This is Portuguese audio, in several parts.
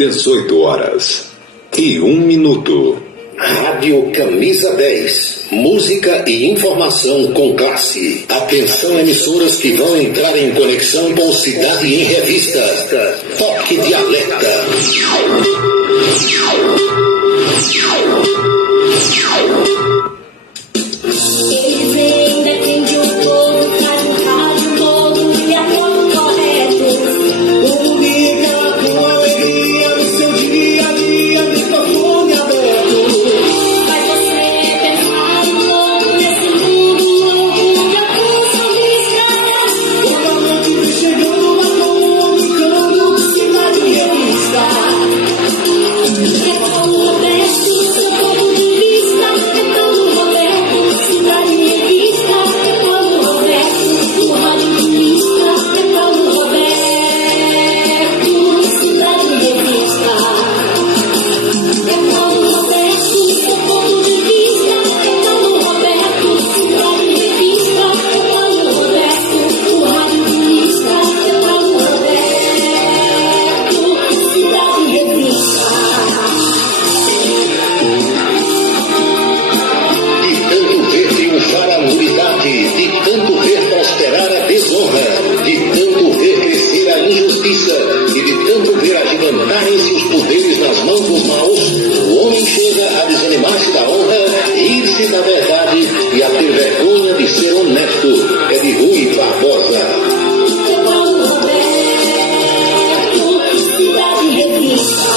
18h01. Rádio Camisa 10. Música e informação com classe. Atenção, emissoras que vão entrar em conexão com Cidade em Revista. Toque de alerta. Eles ainda entendem o povo, faz um rádio novo e é todo correto. Comunica com alegria no seu dia a dia, microfone aberto. Faz você pensar um pouco nesse mundo louco que a pulsa mistura. Toda noite vem chegando uma comunicando Cidade em Revista. É como o resto, seu ponto de vista. É como o Roberto, Cidade em Revista. É como o Roberto, o rádio turista. É como o Roberto, Cidade em Revista. É como o Roberto, seu ponto de vista. É como o Roberto, Cidade em Revista. É como o Roberto, o rádio turista. É como o Roberto, Cidade em Revista. De tanto ver triunfar a nulidade, de tanto ver prosperar a desonra, de tanto ver crescer a injustiça e de tanto ver agigantarem-se os poderes nas mãos dos maus, o homem chega a desanimar-se da honra, ir-se da verdade e a ter vergonha de ser honesto. É de Rui Barbosa. É como o Roberto, Cidade em Revista.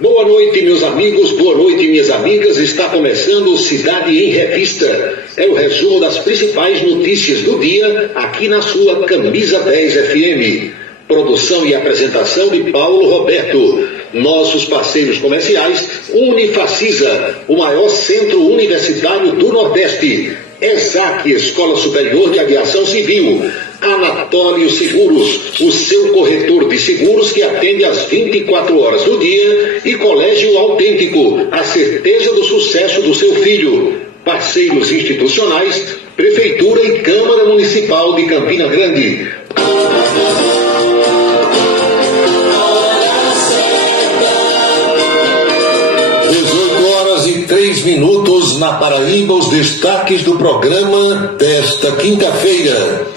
Boa noite, meus amigos, boa noite, minhas amigas. Está começando Cidade em Revista. É o resumo das principais notícias do dia aqui na sua Camisa 10 FM. Produção e apresentação de Paulo Roberto. Nossos parceiros comerciais: Unifacisa, o maior centro universitário do Nordeste. ESAC, Escola Superior de Aviação Civil. Anatólio Seguros, o seu corretor de seguros que atende às 24 horas do dia. E Colégio Autêntico, a certeza do sucesso do seu filho. Parceiros institucionais: Prefeitura e Câmara Municipal de Campina Grande. 18h03 na Paraíba, os destaques do programa desta quinta-feira.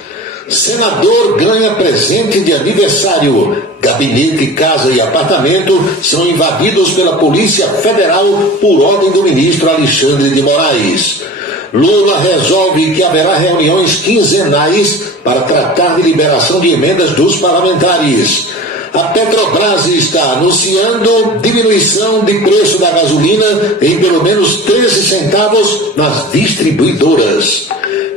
Senador ganha presente de aniversário. Gabinete, casa e apartamento são invadidos pela Polícia Federal por ordem do ministro Alexandre de Moraes. Lula resolve que haverá reuniões quinzenais para tratar de liberação de emendas dos parlamentares. A Petrobras está anunciando diminuição de preço da gasolina em pelo menos 13 centavos nas distribuidoras.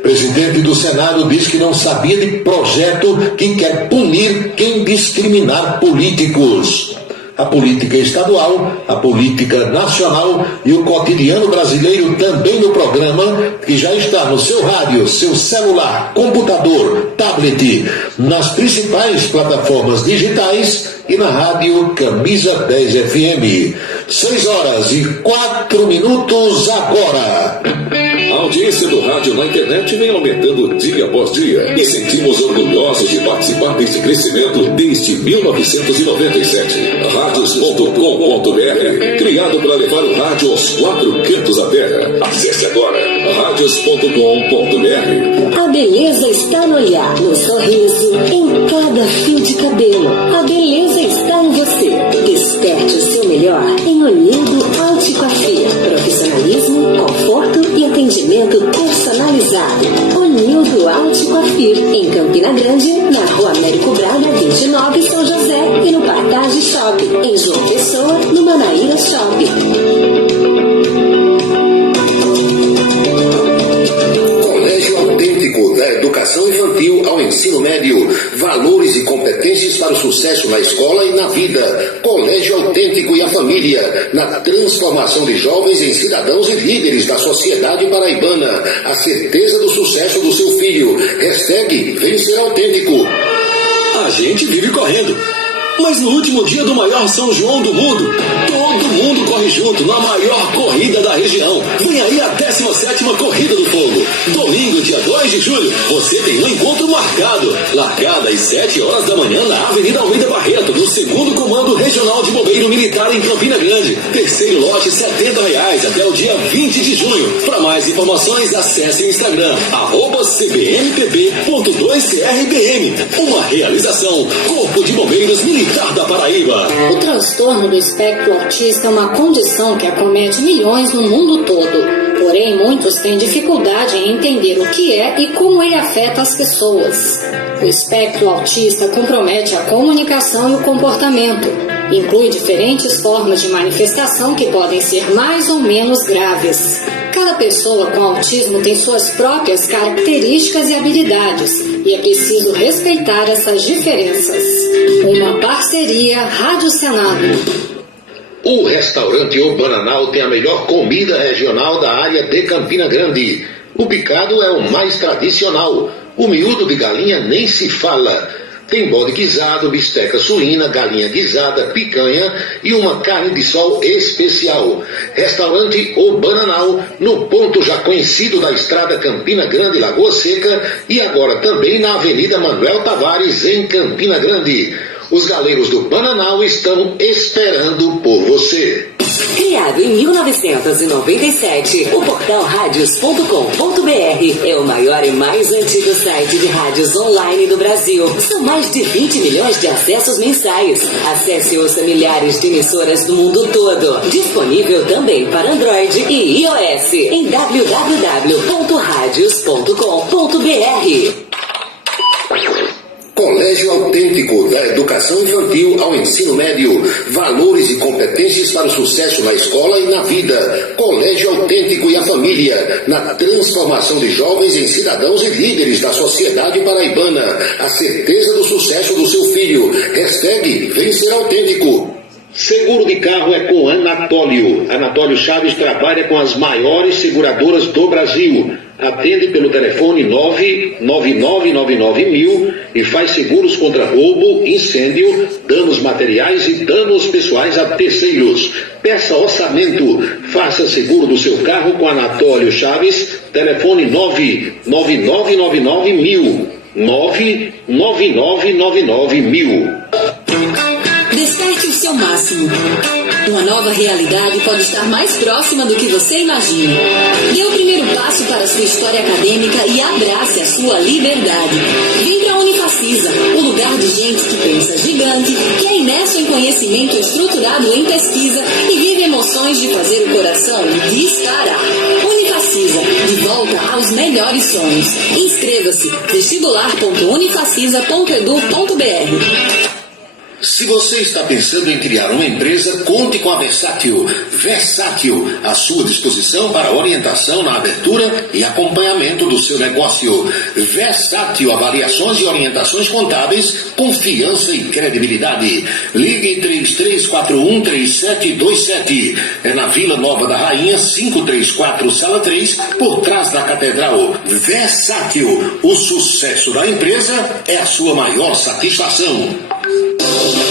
Presidente do Senado diz que não sabia de projeto que quer punir quem discriminar políticos. A política estadual, a política nacional e o cotidiano brasileiro também no programa, que já está no seu rádio, seu celular, computador, tablet, nas principais plataformas digitais e na rádio Camisa 10 FM. 6h04 agora. A audiência do rádio na internet vem aumentando dia após dia e sentimos orgulhosos de participar deste crescimento desde 1997. Radios.com.br, criado para levar o rádio aos 4 cantos da terra. Acesse agora radios.com.br. A beleza está no olhar, no sorriso, em cada fio de cabelo. A beleza está em você. Desperte o seu melhor em Unido Alticoafia. Profissionalismo, conforto e atendimento personalizado. Unildo Alticoafir, em Campina Grande, na Rua Américo Braga, 29, São José, e no Partage Shopping, em João Pessoa, no Manaíra Shopping. Colégio Autêntico, da educação infantil ao ensino médio. Valores e competências para o sucesso na escola e na vida. Colégio Autêntico e a família, na transformação de jovens em cidadãos e líderes da sociedade paraibana. A certeza do sucesso do seu filho. Hashtag Vencer Autêntico. A gente vive correndo, mas no último dia do maior São João do mundo, todo mundo corre junto na maior corrida da região. Vem aí a 17ª Corrida do Fogo. Domingo, dia 2 de julho, você tem um encontro marcado. Largada às 7 horas da manhã na Avenida Almeida Barreto, no 2º Comando Regional de Bombeiro Militar em Campina Grande. Terceiro lote, R$70 até o dia 20 de junho. Para mais informações, acesse o Instagram, @cbmpb.2crbm. Uma realização, Corpo de Bombeiros Militar da Paraíba. O transtorno do espectro autista é uma condição que acomete milhões no mundo todo. Porém, muitos têm dificuldade em entender o que é e como ele afeta as pessoas. O espectro autista compromete a comunicação e o comportamento. Inclui diferentes formas de manifestação que podem ser mais ou menos graves. Cada pessoa com autismo tem suas próprias características e habilidades, e é preciso respeitar essas diferenças. Uma parceria Rádio Senado. O restaurante O Bananal tem a melhor comida regional da área de Campina Grande. O picado é o mais tradicional. O miúdo de galinha nem se fala. Tem bode guisado, bisteca suína, galinha guisada, picanha e uma carne de sol especial. Restaurante O Bananal, no ponto já conhecido da estrada Campina Grande, Lagoa Seca, e agora também na Avenida Manuel Tavares, em Campina Grande. Os galeiros do Bananal estão esperando por você. Criado em 1997, o portal radios.com.br é o maior e mais antigo site de rádios online do Brasil. São mais de 20 milhões de acessos mensais. Acesse e ouça milhares de emissoras do mundo todo. Disponível também para Android e iOS em www.radios.com.br. Colégio Autêntico, da educação infantil ao ensino médio. Valores e competências para o sucesso na escola e na vida. Colégio Autêntico e a família, na transformação de jovens em cidadãos e líderes da sociedade paraibana. A certeza do sucesso do seu filho. Vem ser autêntico. Seguro de carro é com Anatólio. Anatólio Chaves trabalha com as maiores seguradoras do Brasil. Atende pelo telefone 99999.000 e faz seguros contra roubo, incêndio, danos materiais e danos pessoais a terceiros. Peça orçamento. Faça seguro do seu carro com Anatólio Chaves. Telefone 99999.000. 99999.000. Desperte o seu máximo. Uma nova realidade pode estar mais próxima do que você imagina. Dê o primeiro passo para a sua história acadêmica e abrace a sua liberdade. Vem para a Unifacisa, o lugar de gente que pensa gigante, que é imerso em conhecimento estruturado em pesquisa e vive emoções de fazer o coração disparar. Unifacisa, de volta aos melhores sonhos. Inscreva-se, vestibular.unifacisa.edu.br. Se você está pensando em criar uma empresa, conte com a Versátil. Versátil, à sua disposição para orientação na abertura e acompanhamento do seu negócio. Versátil, avaliações e orientações contábeis, confiança e credibilidade. Ligue 33413727. É na Vila Nova da Rainha, 534, Sala 3, por trás da Catedral. Versátil, o sucesso da empresa é a sua maior satisfação.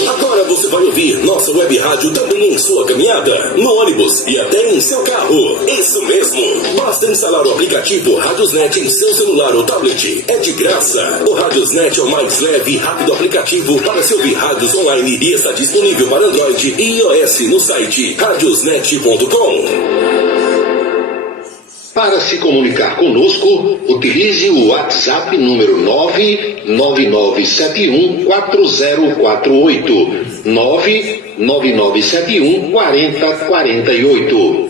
Agora você vai ouvir nossa web rádio também em sua caminhada, no ônibus e até em seu carro. Isso mesmo! Basta instalar o aplicativo Radiosnet em seu celular ou tablet. É de graça. O Radiosnet é o mais leve e rápido aplicativo para se ouvir rádios online e está disponível para Android e iOS no site radiosnet.com. Para se comunicar conosco, utilize o WhatsApp número 999714048. 999714048.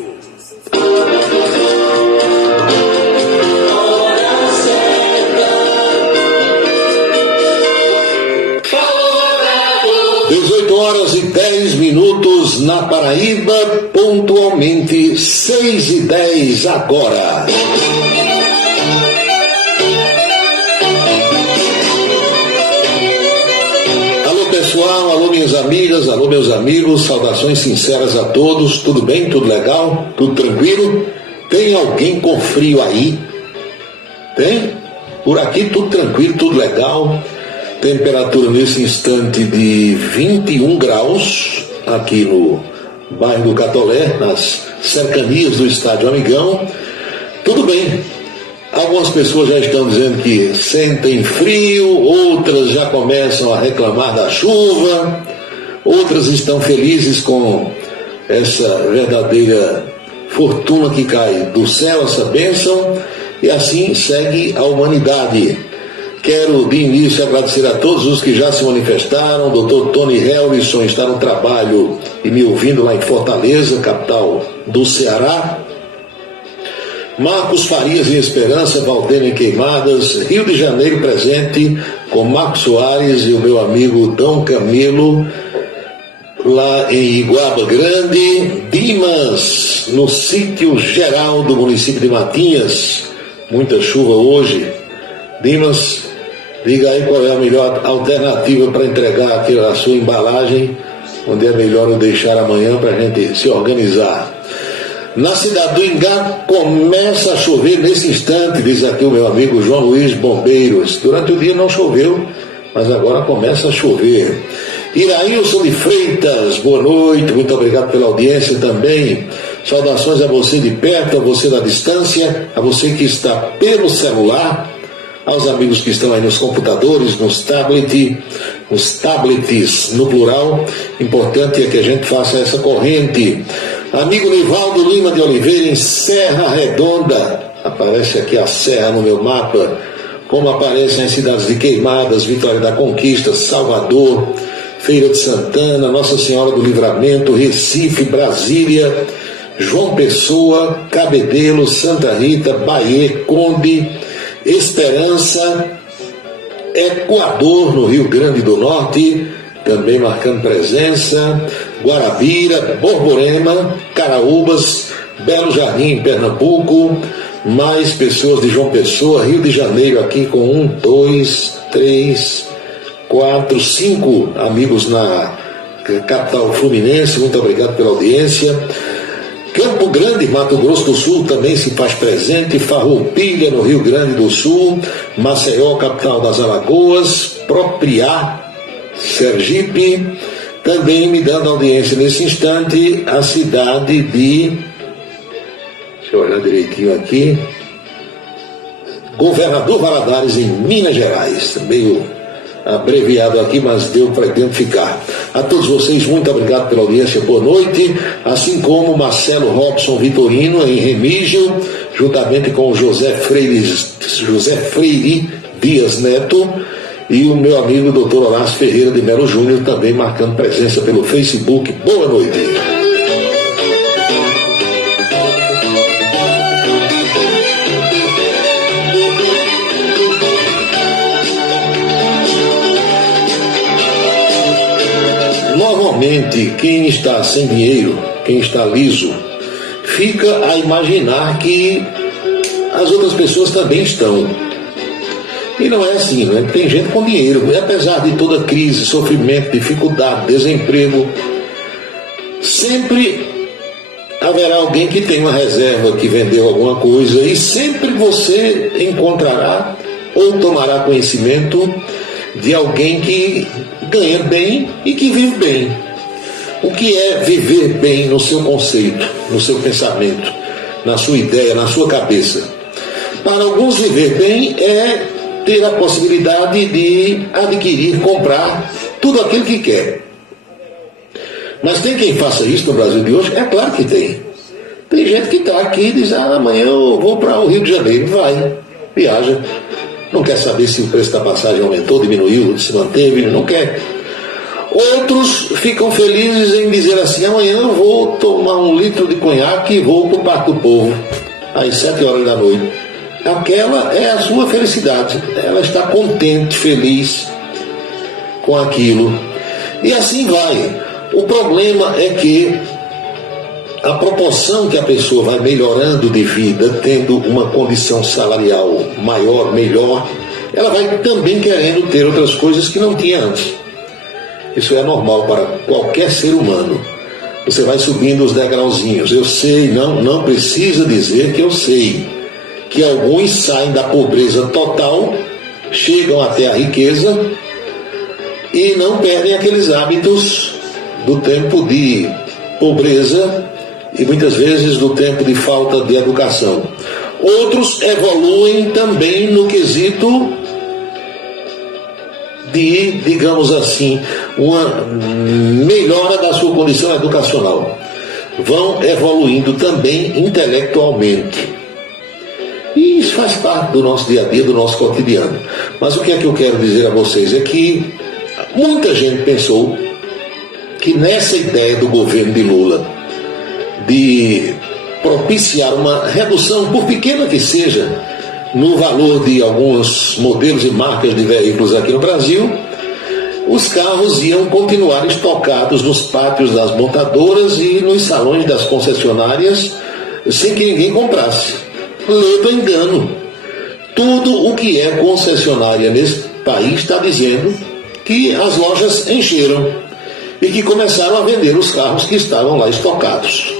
Horas e 10 minutos na Paraíba, pontualmente 6h10 agora. Alô pessoal, alô minhas amigas, alô meus amigos, saudações sinceras a todos, tudo bem, tudo legal, tudo tranquilo? Tem alguém com frio aí? Tem? Por aqui tudo tranquilo, tudo legal. Temperatura nesse instante de 21 graus, aqui no bairro do Catolé, nas cercanias do Estádio Amigão. Tudo bem. Algumas pessoas já estão dizendo que sentem frio, outras já começam a reclamar da chuva, outras estão felizes com essa verdadeira fortuna que cai do céu, essa bênção, e assim segue a humanidade. Quero de início agradecer a todos os que já se manifestaram. O Dr. Tony Helrisson está no trabalho e me ouvindo lá em Fortaleza, capital do Ceará. Marcos Farias em Esperança, Valdênia em Queimadas, Rio de Janeiro presente com Marcos Soares e o meu amigo Dom Camilo, lá em Iguaba Grande. Dimas, no sítio geral do município de Matinhas, muita chuva hoje. Dimas, diga aí qual é a melhor alternativa para entregar aqui a sua embalagem, onde é melhor eu deixar amanhã para a gente se organizar. Na cidade do Ingá começa a chover nesse instante, diz aqui o meu amigo João Luiz Bombeiros. Durante o dia não choveu, mas agora começa a chover. Irailson de Freitas, boa noite, muito obrigado pela audiência também. Saudações a você de perto, a você da distância, a você que está pelo celular, aos amigos que estão aí nos computadores, nos tablets no plural. Importante é que a gente faça essa corrente. Amigo Nivaldo Lima de Oliveira, em Serra Redonda, aparece aqui a serra no meu mapa, como aparecem as cidades de Queimadas, Vitória da Conquista, Salvador, Feira de Santana, Nossa Senhora do Livramento, Recife, Brasília, João Pessoa, Cabedelo, Santa Rita, Bahia, Conde, Esperança, Equador, no Rio Grande do Norte, também marcando presença, Guarabira, Borborema, Caraúbas, Belo Jardim, em Pernambuco, mais pessoas de João Pessoa, Rio de Janeiro aqui com 1, 2, 3, 4, 5 amigos na capital fluminense, muito obrigado pela audiência. Campo Grande, Mato Grosso do Sul, também se faz presente. Farroupilha, no Rio Grande do Sul. Maceió, capital das Alagoas. Propriá, Sergipe. Também me dando audiência nesse instante a cidade de... Deixa eu olhar direitinho aqui. Governador Valadares, em Minas Gerais. Meio abreviado aqui, mas deu para identificar. A todos vocês, muito obrigado pela audiência, boa noite, assim como Marcelo Robson Vitorino, em Remígio, juntamente com o José Freire Dias Neto, e o meu amigo Dr. Horácio Ferreira de Melo Júnior, também marcando presença pelo Facebook. Boa noite. Normalmente, quem está sem dinheiro, quem está liso, fica a imaginar que as outras pessoas também estão. E não é assim, né? Tem gente com dinheiro, e apesar de toda crise, sofrimento, dificuldade, desemprego, sempre haverá alguém que tem uma reserva, que vendeu alguma coisa, e sempre você encontrará ou tomará conhecimento de alguém que ganha bem e que vive bem. O que é viver bem no seu conceito, no seu pensamento, na sua ideia, na sua cabeça? Para alguns, viver bem é ter a possibilidade de adquirir, comprar tudo aquilo que quer. Mas tem quem faça isso no Brasil de hoje? É claro que tem. Tem gente que está aqui e diz, amanhã eu vou para o Rio de Janeiro. Vai, viaja. Não quer saber se o preço da passagem aumentou, diminuiu, se manteve, não quer. Outros ficam felizes em dizer assim, amanhã eu vou tomar 1 litro de conhaque e vou para o Parque do Povo, às 7 horas da noite. Aquela é a sua felicidade. Ela está contente, feliz com aquilo. E assim vai. O problema é que a proporção que a pessoa vai melhorando de vida, tendo uma condição salarial maior, melhor, ela vai também querendo ter outras coisas que não tinha antes. Isso é normal para qualquer ser humano. Você vai subindo os degrauzinhos. Eu sei, não precisa dizer que eu sei, que alguns saem da pobreza total, chegam até a riqueza e não perdem aqueles hábitos do tempo de pobreza e muitas vezes do tempo de falta de educação. Outros evoluem também no quesito de, digamos assim, uma melhora da sua condição educacional. Vão evoluindo também intelectualmente. E isso faz parte do nosso dia a dia, do nosso cotidiano. Mas o que é que eu quero dizer a vocês é que muita gente pensou que nessa ideia do governo de Lula de propiciar uma redução, por pequena que seja, no valor de alguns modelos e marcas de veículos aqui no Brasil, os carros iam continuar estocados nos pátios das montadoras e nos salões das concessionárias sem que ninguém comprasse. Leva engano. Tudo o que é concessionária nesse país está dizendo que as lojas encheram e que começaram a vender os carros que estavam lá estocados.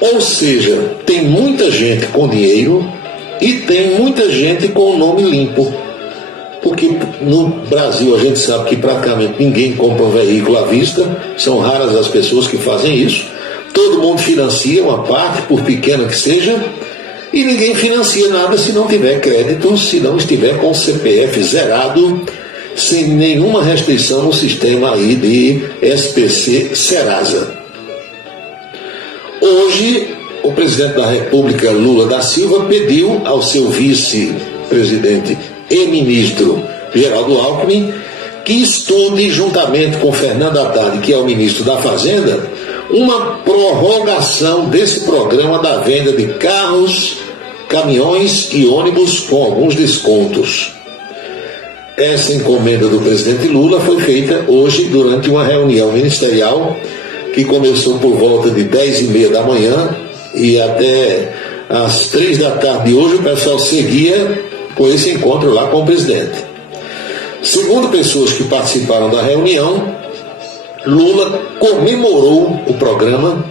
Ou seja, tem muita gente com dinheiro e tem muita gente com o nome limpo. Porque no Brasil a gente sabe que praticamente ninguém compra um veículo à vista, são raras as pessoas que fazem isso. Todo mundo financia uma parte, por pequena que seja, e ninguém financia nada se não tiver crédito, se não estiver com o CPF zerado, sem nenhuma restrição no sistema aí de SPC Serasa. Hoje, o presidente da República, Lula da Silva, pediu ao seu vice-presidente e ministro Geraldo Alckmin que estude, juntamente com Fernando Haddad, que é o ministro da Fazenda, uma prorrogação desse programa da venda de carros, caminhões e ônibus com alguns descontos. Essa encomenda do presidente Lula foi feita hoje durante uma reunião ministerial que começou por volta de 10h30 da manhã e até às 3 da tarde de hoje o pessoal seguia com esse encontro lá com o presidente. Segundo pessoas que participaram da reunião, Lula comemorou o programa,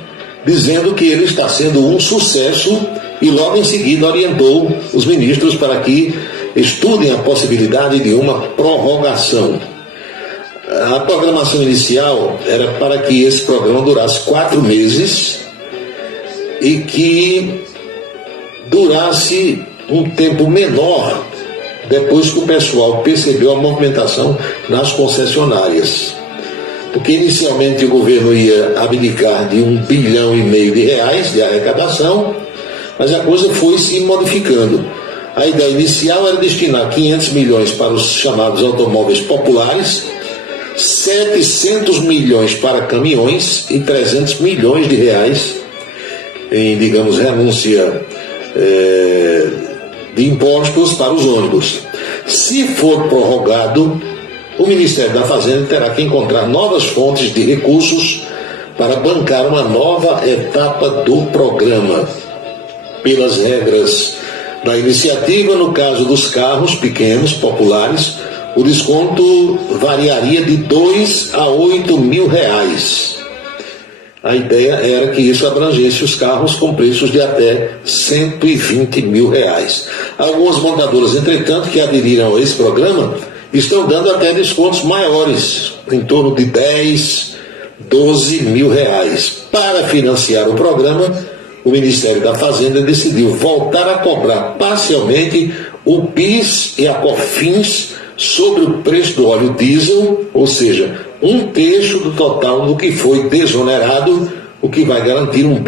dizendo que ele está sendo um sucesso e logo em seguida orientou os ministros para que estudem a possibilidade de uma prorrogação. A programação inicial era para que esse programa durasse 4 meses e que durasse um tempo menor depois que o pessoal percebeu a movimentação nas concessionárias. Porque inicialmente o governo ia abdicar de R$1,5 bilhão de arrecadação, mas a coisa foi se modificando. A ideia inicial era destinar 500 milhões para os chamados automóveis populares, 700 milhões para caminhões e 300 milhões de reais em, digamos, renúncia de impostos para os ônibus. Se for prorrogado, o Ministério da Fazenda terá que encontrar novas fontes de recursos para bancar uma nova etapa do programa. Pelas regras da iniciativa, no caso dos carros pequenos, populares, o desconto variaria de R$2 a R$8.000. A ideia era que isso abrangesse os carros com preços de até R$120 mil. Algumas montadoras, entretanto, que aderiram a esse programa, estão dando até descontos maiores, em torno de R$10, R$12 mil. Para financiar o programa, o Ministério da Fazenda decidiu voltar a cobrar parcialmente o PIS e a COFINS sobre o preço do óleo diesel, ou seja, 1/3 do total do que foi desonerado, o que vai garantir R$1,5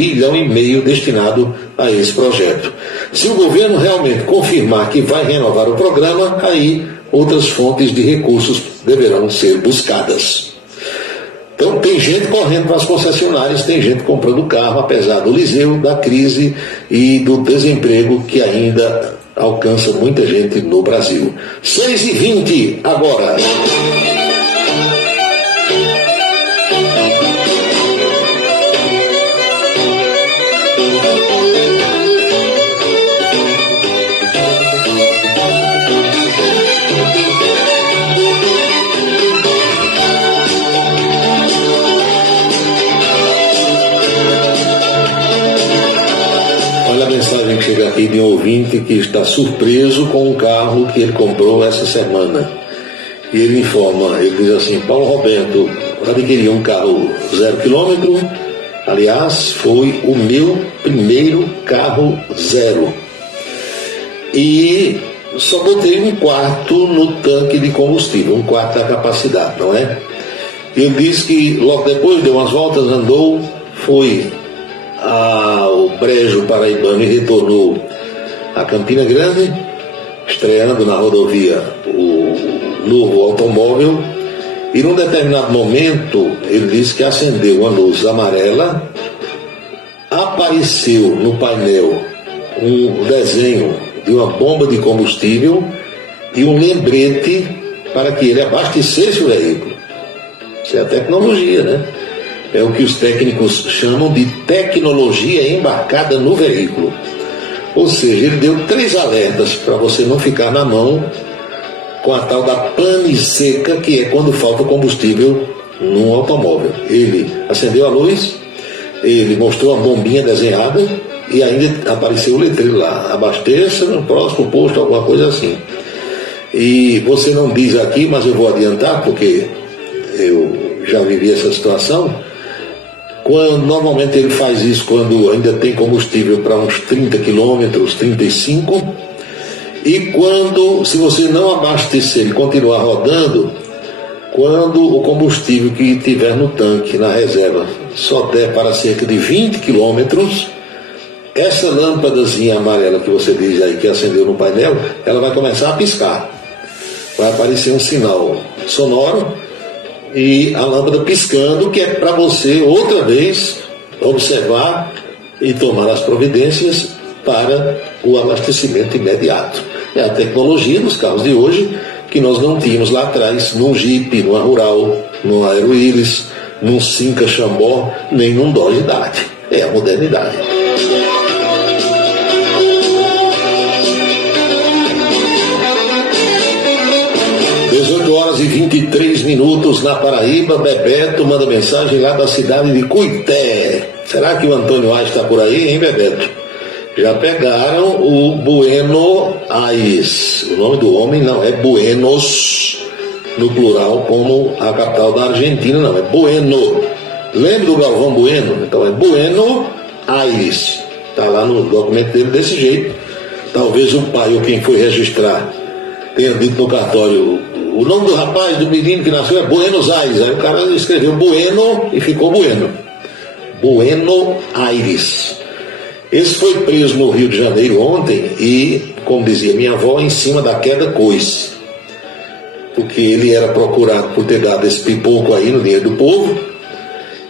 bilhão destinado a esse projeto. Se o governo realmente confirmar que vai renovar o programa, aí outras fontes de recursos deverão ser buscadas. Então tem gente correndo para as concessionárias, tem gente comprando carro, apesar do liseu, da crise e do desemprego que ainda alcança muita gente no Brasil. 6h20 agora. Olha a mensagem que chega aqui de um ouvinte que está surpreso com um carro que ele comprou essa semana. E ele informa, ele diz assim: Paulo Roberto, adquiri um carro 0 km, aliás, foi o meu primeiro carro zero. e só botei um quarto no tanque de combustível, um quarto da capacidade, não é? Ele disse que logo depois deu umas voltas, andou, foi ao Brejo Paraibano e retornou a Campina Grande, estreando na rodovia o novo automóvel, e num determinado momento ele disse que acendeu uma luz amarela, apareceu no painel um desenho de uma bomba de combustível e um lembrete para que ele abastecesse o veículo. Isso é a tecnologia, né? É o que os técnicos chamam de tecnologia embarcada no veículo. Ou seja, ele deu 3 alertas para você não ficar na mão com a tal da pane seca, que é quando falta combustível num automóvel. Ele acendeu a luz, ele mostrou a bombinha desenhada e ainda apareceu o letreiro lá: abasteça no próximo posto, alguma coisa assim. E você não diz aqui, mas eu vou adiantar, porque eu já vivi essa situação. Normalmente ele faz isso quando ainda tem combustível para uns 30 quilômetros, 35, e quando, se você não abastecer e continuar rodando, quando o combustível que tiver no tanque, na reserva, só der para cerca de 20 quilômetros, essa lâmpadazinha amarela que você diz aí que acendeu no painel, ela vai começar a piscar. Vai aparecer um sinal sonoro e a lâmpada piscando, que é para você outra vez observar e tomar as providências para o abastecimento imediato. É a tecnologia dos carros de hoje que nós não tínhamos lá atrás, num Jeep, numa Rural, num Aero Willys, num Cinca Chambó, nem num Dodge Dart. É a modernidade. Horas e 23 minutos na Paraíba. Bebeto manda mensagem lá da cidade de Cuité. Será que o Antônio Aires está por aí, hein, Bebeto? Já pegaram o Buenos Aires. O nome do homem não é Buenos, no plural, como a capital da Argentina, não, é Bueno. Lembra do Galvão Bueno? Então é Buenos Aires. Está lá no documento dele desse jeito. Talvez o pai ou quem foi registrar tenha dito no cartório: o nome do rapaz, do menino que nasceu é Buenos Aires. Aí o cara escreveu Bueno e ficou Bueno. Buenos Aires. Esse foi preso no Rio de Janeiro ontem e, como dizia minha avó, em cima da queda coice. Porque ele era procurado por ter dado esse pipoco aí no dinheiro do povo.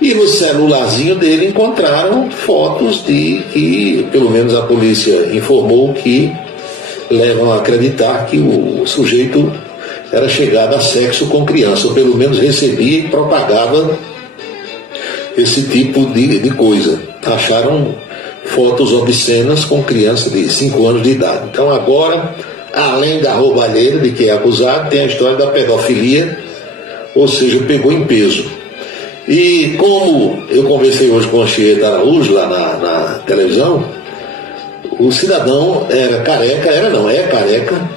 E no celularzinho dele encontraram fotos de que, pelo menos a polícia informou, que levam a acreditar que o sujeito era chegado a sexo com criança, ou pelo menos recebia e propagava esse tipo de coisa. Acharam fotos obscenas com criança de 5 anos de idade. Então agora, além da roubalheira de quem é acusado, tem a história da pedofilia, ou seja, pegou em peso. E como eu conversei hoje com a Chieta Araújo lá na televisão, o cidadão era careca, é careca.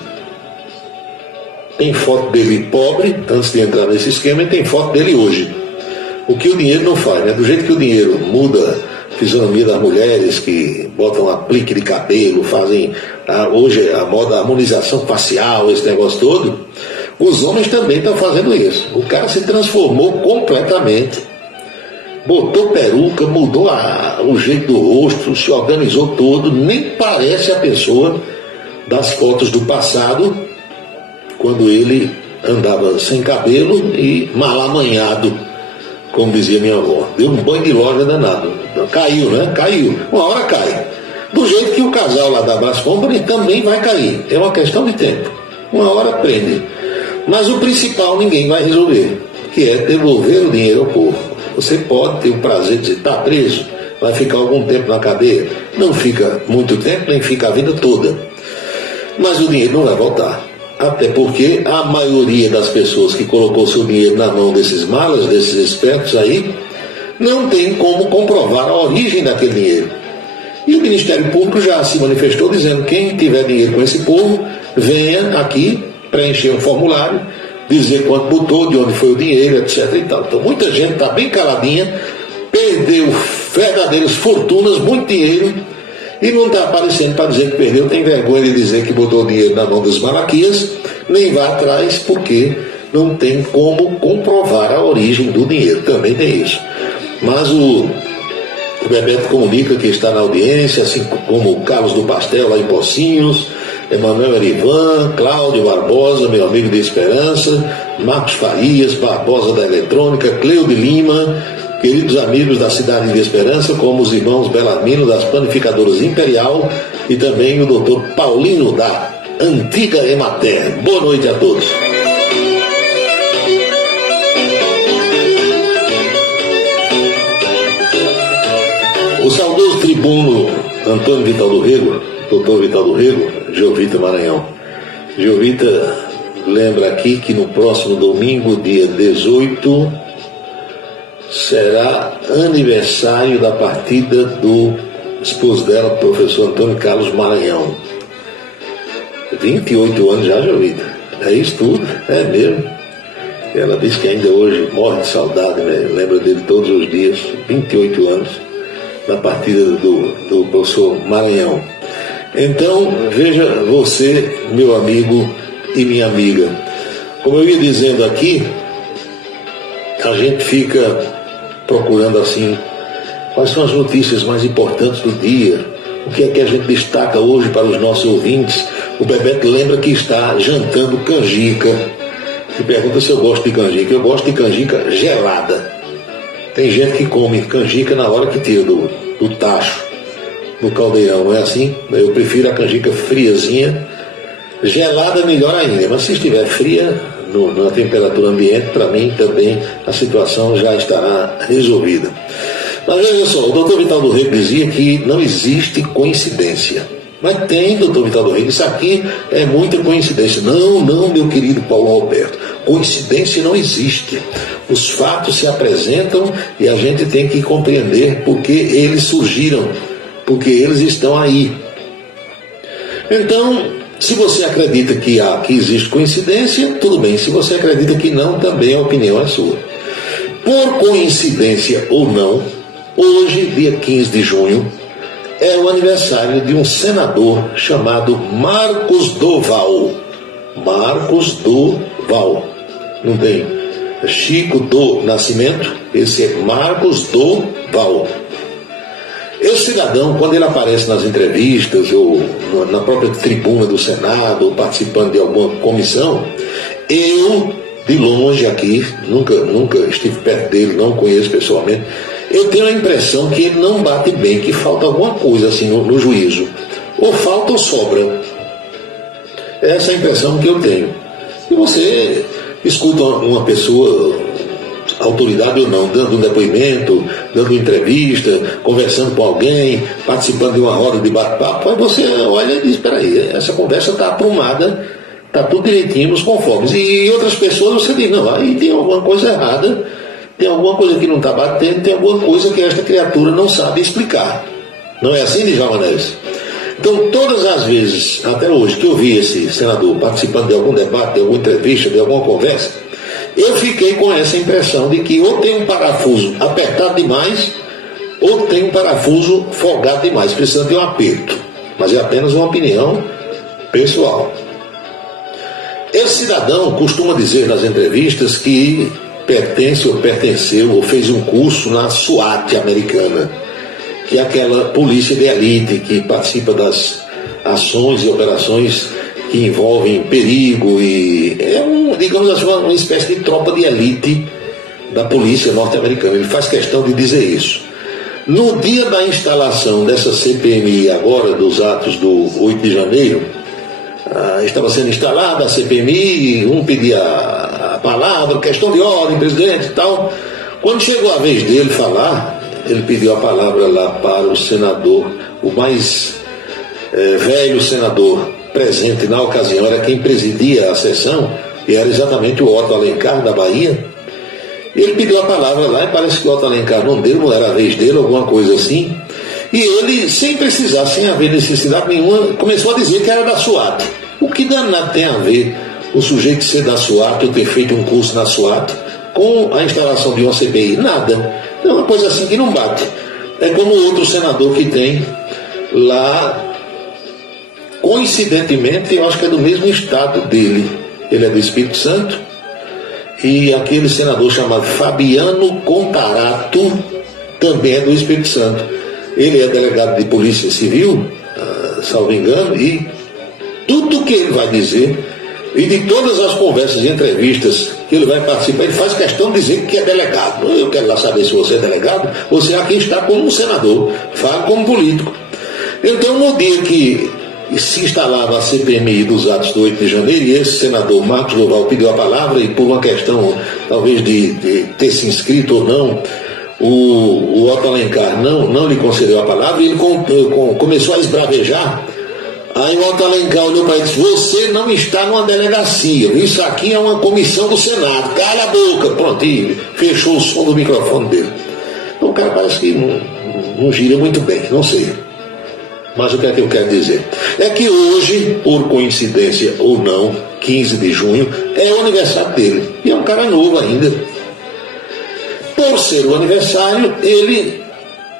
Tem foto dele pobre, antes de entrar nesse esquema, e tem foto dele hoje. O que o dinheiro não faz, né? Do jeito que o dinheiro muda a fisionomia das mulheres, que botam aplique de cabelo, fazem hoje a moda, a harmonização facial, esse negócio todo, os homens também estão fazendo isso. O cara se transformou completamente, botou peruca, mudou o jeito do rosto, se organizou todo, nem parece a pessoa das fotos do passado, quando ele andava sem cabelo e mal amanhado, como dizia minha avó. Deu um banho de loja danado. Caiu, né? Caiu. Uma hora cai. Do jeito que o casal lá da Brás Company também vai cair. É uma questão de tempo. Uma hora prende. Mas o principal ninguém vai resolver, que é devolver o dinheiro ao povo. Você pode ter o prazer de estar preso, vai ficar algum tempo na cadeia. Não fica muito tempo, nem fica a vida toda. Mas o dinheiro não vai voltar. Até porque a maioria das pessoas que colocou seu dinheiro na mão desses malas, desses espertos aí, não tem como comprovar a origem daquele dinheiro. E o Ministério Público já se manifestou dizendo que quem tiver dinheiro com esse povo, venha aqui preencher um formulário, dizer quanto botou, de onde foi o dinheiro, etc. e tal. Então muita gente está bem caladinha, perdeu verdadeiras fortunas, muito dinheiro, E não está aparecendo para dizer que perdeu, tem vergonha de dizer que botou dinheiro na mão dos Malaquias, nem vai atrás porque não tem como comprovar a origem do dinheiro, também tem isso. Mas o Bebeto comunica que está na audiência, assim como o Carlos do Pastel lá em Pocinhos, Emanuel Erivan, Cláudio Barbosa, meu amigo de Esperança, Marcos Farias, Barbosa da Eletrônica, Cleo de Lima, queridos amigos da cidade de Esperança, como os irmãos Belarmino das Panificadoras Imperial e também o doutor Paulino da Antiga Emater. Boa noite a todos. O saudoso tribuno Antônio Vital do Rego, doutor Vital do Rego, Jovita Maranhão. Jovita lembra aqui que no próximo domingo, dia 18, será aniversário da partida do esposo dela, professor Antônio Carlos Maranhão. 28 anos já, Jovita. É isso tudo, é mesmo. Ela diz que ainda hoje morre de saudade, né? Lembra dele todos os dias, 28 anos, na partida do professor Maranhão. Então, veja você, meu amigo e minha amiga. Como eu ia dizendo aqui, a gente fica procurando assim, quais são as notícias mais importantes do dia, o que é que a gente destaca hoje para os nossos ouvintes. O Bebeto lembra que está jantando canjica. E pergunta se eu gosto de canjica. Eu gosto de canjica gelada. Tem gente que come canjica na hora que tira do tacho, no caldeirão, não é assim? Eu prefiro a canjica friazinha. Gelada é melhor ainda, mas se estiver fria, na temperatura ambiente, para mim também a situação já estará resolvida. Mas veja só, o doutor Vital do Rego dizia que não existe coincidência. Mas tem, doutor Vital do Rego, isso aqui é muita coincidência. Não, meu querido Paulo Roberto, coincidência não existe. Os fatos se apresentam e a gente tem que compreender porque eles surgiram, porque eles estão aí. Então, se você acredita que existe coincidência, tudo bem. Se você acredita que não, também a opinião é sua. Por coincidência ou não, hoje, dia 15 de junho, é o aniversário de um senador chamado Marcos Doval. Marcos Doval. Não tem Chico do Nascimento? Esse é Marcos Doval. Esse cidadão, quando ele aparece nas entrevistas ou na própria tribuna do Senado, ou participando de alguma comissão, eu, de longe aqui, nunca estive perto dele, não conheço pessoalmente, eu tenho a impressão que ele não bate bem, que falta alguma coisa assim no juízo. Ou falta ou sobra. Essa é a impressão que eu tenho. E você escuta uma pessoa, autoridade ou não, dando um depoimento, dando entrevista, conversando com alguém, participando de uma roda de bate-papo, aí você olha e diz, peraí, essa conversa está aprumada, está tudo direitinho nos conformes. E outras pessoas você diz, não, aí tem alguma coisa errada, tem alguma coisa que não está batendo, tem alguma coisa que esta criatura não sabe explicar. Não é assim, Djalma Neves? Então, todas as vezes, até hoje, que eu vi esse senador participando de algum debate, de alguma entrevista, de alguma conversa, eu fiquei com essa impressão de que ou tem um parafuso apertado demais, ou tem um parafuso folgado demais, precisando de um aperto. Mas é apenas uma opinião pessoal. Esse cidadão costuma dizer nas entrevistas que pertence ou pertenceu ou fez um curso na SWAT americana, que é aquela polícia de elite que participa das ações e operações que envolvem perigo e digamos assim, uma espécie de tropa de elite da polícia norte-americana. Ele faz questão de dizer isso. No dia da instalação dessa CPMI agora, dos atos do 8 de janeiro, estava sendo instalada a CPMI, um pedia a palavra, questão de ordem, presidente e tal. Quando chegou a vez dele falar, ele pediu a palavra lá para o senador, o mais velho senador presente na ocasião, era quem presidia a sessão, e era exatamente o Otto Alencar, da Bahia. Ele pediu a palavra lá, e parece que o Otto Alencar não deu, não era a vez dele, alguma coisa assim. E ele, sem precisar, sem haver necessidade nenhuma, começou a dizer que era da SWAT. O que danado tem a ver o sujeito ser da SWAT, ou ter feito um curso na SWAT, com a instalação de uma CPI? Nada. É uma coisa assim que não bate. É como outro senador que tem lá, coincidentemente, eu acho que é do mesmo estado dele. Ele é do Espírito Santo, e aquele senador chamado Fabiano Contarato também é do Espírito Santo. Ele é delegado de Polícia Civil, salvo engano, e tudo que ele vai dizer, e de todas as conversas e entrevistas que ele vai participar, ele faz questão de dizer que é delegado. Eu quero lá saber se você é delegado ou se aqui está como um senador, fala como político. Então, no dia que se instalava a CPMI dos atos do 8 de janeiro, e esse senador Marcos Duval pediu a palavra, e por uma questão talvez de ter se inscrito ou não, o Otto Alencar não lhe concedeu a palavra, e ele começou a esbravejar. Aí o Otto Alencar olhou para ele e disse: você não está numa delegacia, isso aqui é uma comissão do Senado, cala a boca. Pronto, e fechou o som do microfone dele. Então o cara parece que não gira muito bem, não sei. Mas o que é que eu quero dizer? É que hoje, por coincidência ou não, 15 de junho, é o aniversário dele. E é um cara novo ainda. Por ser o aniversário, ele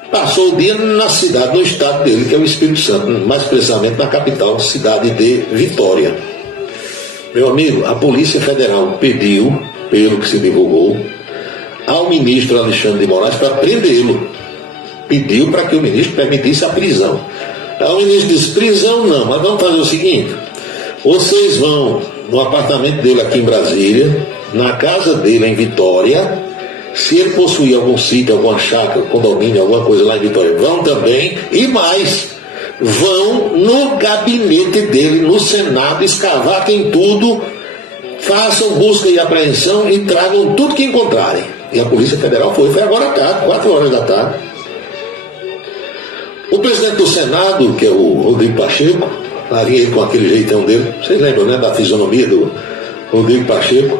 passou o dia na cidade, no estado dele, que é o Espírito Santo, mais precisamente na capital, cidade de Vitória. Meu amigo, a Polícia Federal pediu, pelo que se divulgou, ao ministro Alexandre de Moraes para prendê-lo. Pediu para que o ministro permitisse a prisão. Aí o ministro disse: prisão não, mas vamos fazer o seguinte: vocês vão no apartamento dele aqui em Brasília, na casa dele em Vitória, se ele possuir algum sítio, alguma chácara, condomínio, alguma coisa lá em Vitória, vão também, e mais, vão no gabinete dele, no Senado, escavaquem tudo, façam busca e apreensão e tragam tudo que encontrarem. E a Polícia Federal foi agora à tarde, 4 horas da tarde. O presidente do Senado, que é o Rodrigo Pacheco, ali com aquele jeitão dele, vocês lembram, né, da fisionomia do Rodrigo Pacheco,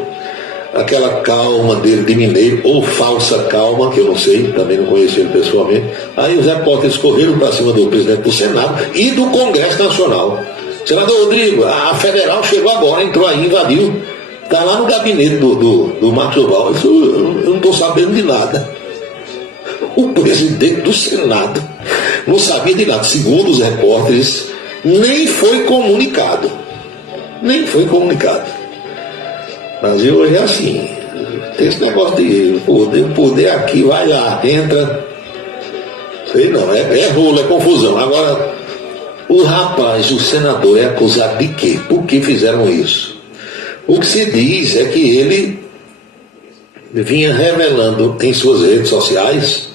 aquela calma dele de mineiro, ou falsa calma, que eu não sei, também não conheço ele pessoalmente. Aí os repórteres correram para cima do presidente do Senado e do Congresso Nacional. Senador Rodrigo, a federal chegou agora, entrou aí, invadiu, está lá no gabinete do Marcos Duval. Eu não estou sabendo de nada. O presidente do Senado não sabia de nada. Segundo os repórteres, nem foi comunicado. Nem foi comunicado. O Brasil hoje é assim. Tem esse negócio de poder aqui, vai lá, entra. Sei não, é rolo, é confusão. Agora, o rapaz, o senador, é acusado de quê? Por que fizeram isso? O que se diz é que ele vinha revelando em suas redes sociais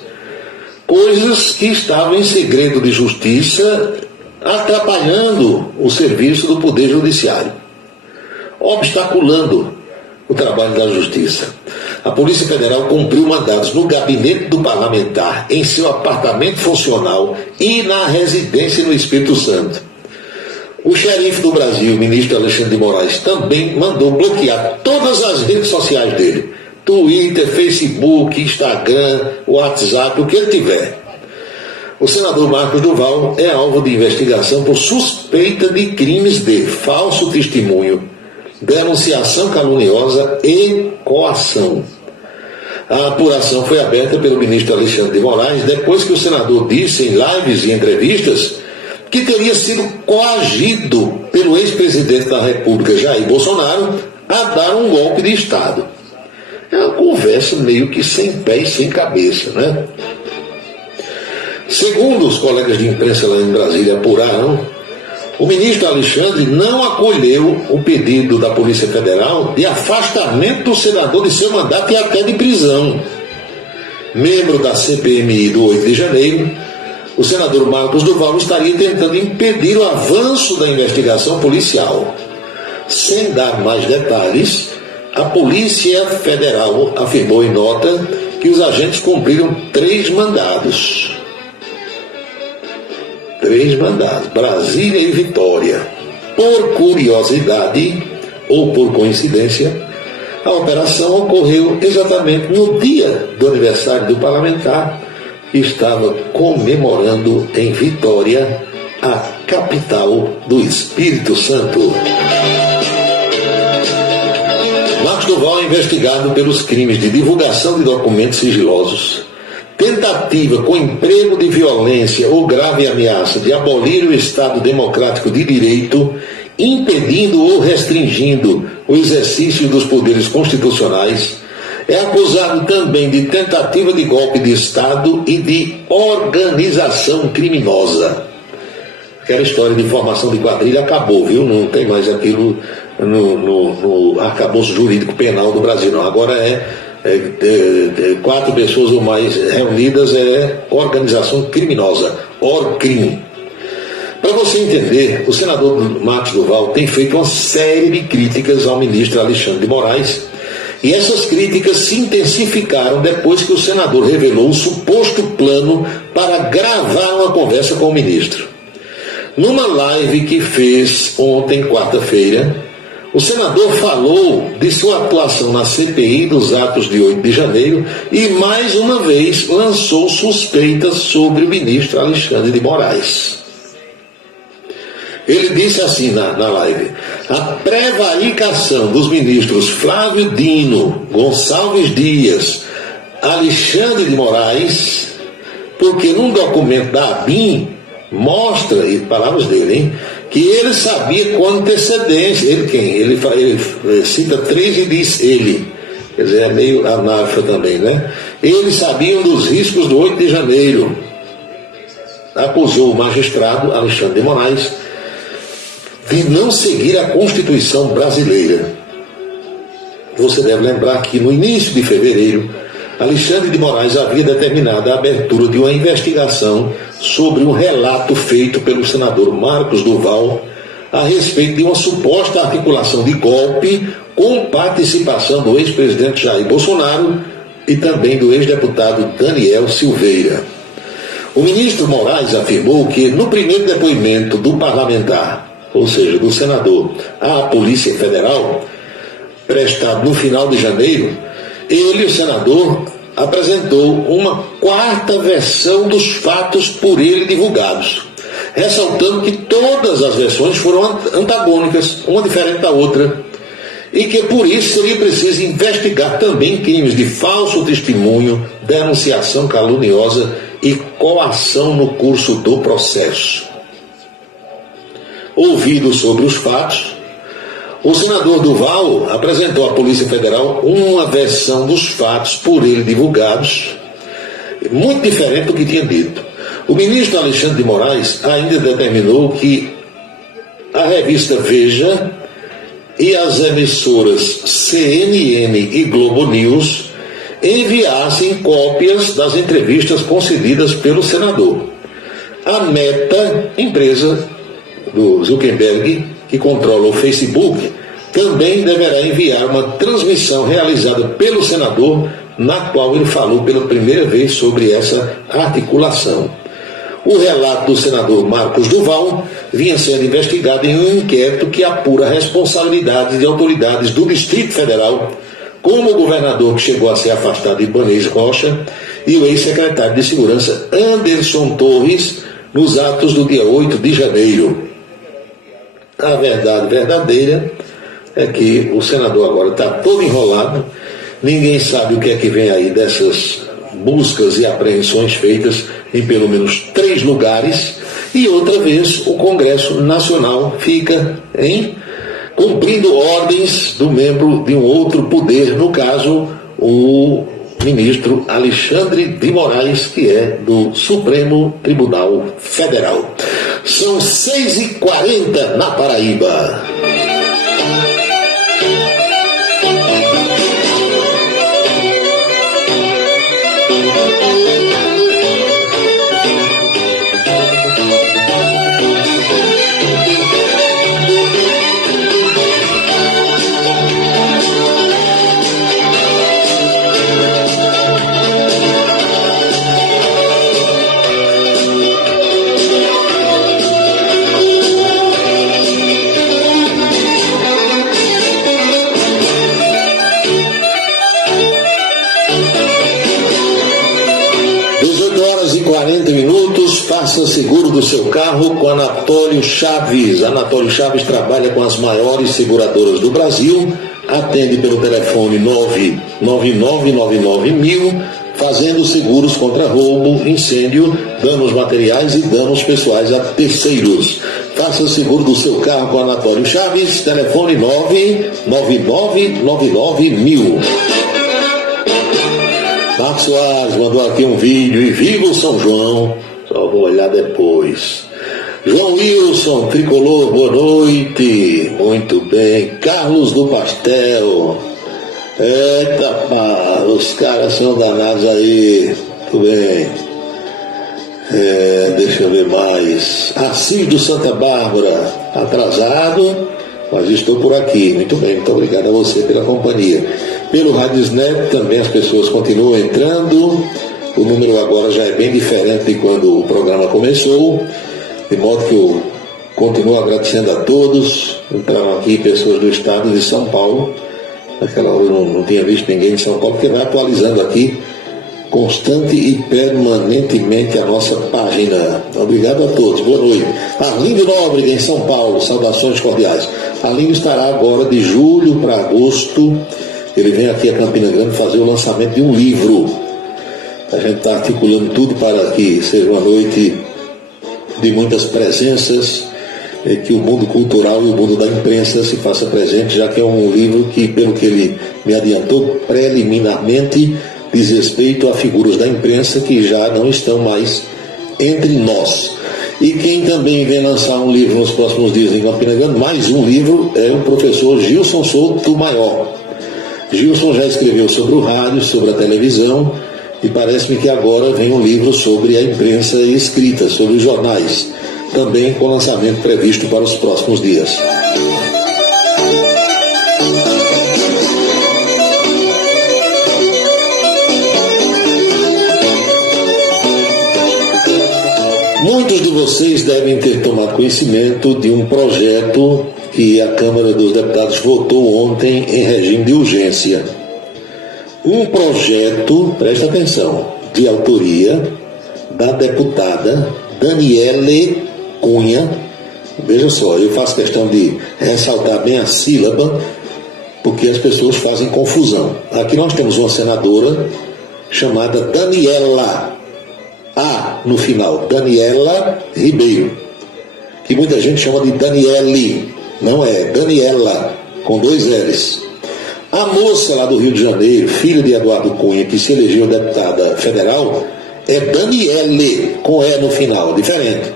coisas que estavam em segredo de justiça, atrapalhando o serviço do Poder Judiciário, obstaculando o trabalho da Justiça. A Polícia Federal cumpriu mandados no gabinete do parlamentar, em seu apartamento funcional e na residência no Espírito Santo. O xerife do Brasil, o ministro Alexandre de Moraes, também mandou bloquear todas as redes sociais dele. Twitter, Facebook, Instagram, WhatsApp, o que ele tiver. O senador Marcos Duval é alvo de investigação por suspeita de crimes de falso testemunho, denunciação caluniosa e coação. A apuração foi aberta pelo ministro Alexandre de Moraes depois que o senador disse em lives e entrevistas que teria sido coagido pelo ex-presidente da República, Jair Bolsonaro, a dar um golpe de Estado. É uma conversa meio que sem pé e sem cabeça, né? Segundo os colegas de imprensa lá em Brasília apuraram, o ministro Alexandre não acolheu o pedido da Polícia Federal de afastamento do senador de seu mandato e até de prisão. Membro da CPMI do 8 de janeiro, o senador Marcos Duval estaria tentando impedir o avanço da investigação policial. Sem dar mais detalhes, a Polícia Federal afirmou em nota que os agentes cumpriram 3 mandados. 3 mandados, Brasília e Vitória. Por curiosidade, ou por coincidência, a operação ocorreu exatamente no dia do aniversário do parlamentar, que estava comemorando em Vitória, a capital do Espírito Santo. Marcos Duval é investigado pelos crimes de divulgação de documentos sigilosos, tentativa com emprego de violência ou grave ameaça de abolir o Estado Democrático de Direito, impedindo ou restringindo o exercício dos poderes constitucionais, é acusado também de tentativa de golpe de Estado e de organização criminosa. Aquela história de formação de quadrilha acabou, viu? Não tem mais aquilo no arcabouço jurídico penal do Brasil, não. Agora é 4 pessoas ou mais reunidas, é organização criminosa, ORCRIM. Para você entender, o senador Marcos Duval tem feito uma série de críticas ao ministro Alexandre de Moraes, e essas críticas se intensificaram depois que o senador revelou um suposto plano para gravar uma conversa com o ministro. Numa live que fez ontem, quarta-feira, o senador falou de sua atuação na CPI dos atos de 8 de janeiro e, mais uma vez, lançou suspeitas sobre o ministro Alexandre de Moraes. Ele disse assim na live: a prevaricação dos ministros Flávio Dino, Gonçalves Dias, Alexandre de Moraes, porque num documento da ABIN mostra, e palavras dele, hein, que ele sabia com antecedência. Ele quem? Ele cita 3 e diz ele. Quer dizer, é meio anáfora também, né? Eles sabiam dos riscos do 8 de janeiro. Acusou o magistrado Alexandre de Moraes de não seguir a Constituição brasileira. Você deve lembrar que no início de fevereiro, Alexandre de Moraes havia determinado a abertura de uma investigação sobre um relato feito pelo senador Marcos Duval a respeito de uma suposta articulação de golpe com participação do ex-presidente Jair Bolsonaro e também do ex-deputado Daniel Silveira. O ministro Moraes afirmou que no primeiro depoimento do parlamentar, ou seja, do senador, à Polícia Federal, prestado no final de janeiro, ele, o senador, apresentou uma 4ª versão dos fatos por ele divulgados, ressaltando que todas as versões foram antagônicas, uma diferente da outra, e que por isso seria preciso investigar também crimes de falso testemunho, denunciação caluniosa e coação no curso do processo. Ouvido sobre os fatos, o senador Duval apresentou à Polícia Federal uma versão dos fatos por ele divulgados, muito diferente do que tinha dito. O ministro Alexandre de Moraes ainda determinou que a revista Veja e as emissoras CNN e Globo News enviassem cópias das entrevistas concedidas pelo senador. A Meta, empresa do Zuckerberg, que controla o Facebook, também deverá enviar uma transmissão realizada pelo senador, na qual ele falou pela primeira vez sobre essa articulação. O relato do senador Marcos Duval vinha sendo investigado em um inquérito que apura responsabilidades de autoridades do Distrito Federal, como o governador que chegou a ser afastado Ibanez Rocha e o ex-secretário de Segurança Anderson Torres nos atos do dia 8 de janeiro. A verdade verdadeira é que o senador agora está todo enrolado, ninguém sabe o que é que vem aí dessas buscas e apreensões feitas em pelo menos 3 lugares, e outra vez o Congresso Nacional fica cumprindo ordens do membro de um outro poder, no caso o ministro Alexandre de Moraes, que é do Supremo Tribunal Federal. São 6h40 na Paraíba. Faça seguro do seu carro com Anatólio Chaves. Anatólio Chaves trabalha com as maiores seguradoras do Brasil, atende pelo telefone 99999.000, fazendo seguros contra roubo, incêndio, danos materiais e danos pessoais a terceiros. Faça o seguro do seu carro com Anatório Chaves, telefone 999991000. Marcos Soares mandou aqui um vídeo e viva o São João, só vou olhar depois. João Wilson, tricolor, boa noite, muito bem. Carlos do Pastel, eita pá, os caras são danados aí, muito bem. Deixa eu ver mais. Assis do Santa Bárbara, atrasado, mas estou por aqui, muito bem, muito obrigado a você pela companhia. Pelo Radiosnet também as pessoas continuam entrando, o número agora já é bem diferente de quando o programa começou, de modo que eu continuo agradecendo a todos. Entraram aqui pessoas do estado de São Paulo, naquela hora eu não tinha visto ninguém de São Paulo, porque vai atualizando aqui constante e permanentemente a nossa página. Obrigado a todos, boa noite. Arlindo Nóbrega em São Paulo, saudações cordiais. Arlindo estará agora de julho para agosto, ele vem aqui a Campina Grande fazer o lançamento de um livro. A gente está articulando tudo para que seja uma noite de muitas presenças, e que o mundo cultural e o mundo da imprensa se faça presente, já que é um livro que, pelo que ele me adiantou preliminarmente, diz respeito a figuras da imprensa que já não estão mais entre nós. E quem também vem lançar um livro nos próximos dias em Campina Grande, mais um livro, é o professor Gilson Souto Maior. Gilson já escreveu sobre o rádio, sobre a televisão, e parece-me que agora vem um livro sobre a imprensa escrita, sobre os jornais, também com lançamento previsto para os próximos dias. Muitos de vocês devem ter tomado conhecimento de um projeto que a Câmara dos Deputados votou ontem em regime de urgência. Um projeto, presta atenção, de autoria da deputada Daniele Cunha. Veja só, eu faço questão de ressaltar bem a sílaba, porque as pessoas fazem confusão. Aqui nós temos uma senadora chamada Daniela, no final, Daniela Ribeiro, que muita gente chama de Daniele, não é, Daniela, com 2 L's. A moça lá do Rio de Janeiro, filha de Eduardo Cunha, que se elegeu deputada federal, é Daniele, com E no final, diferente.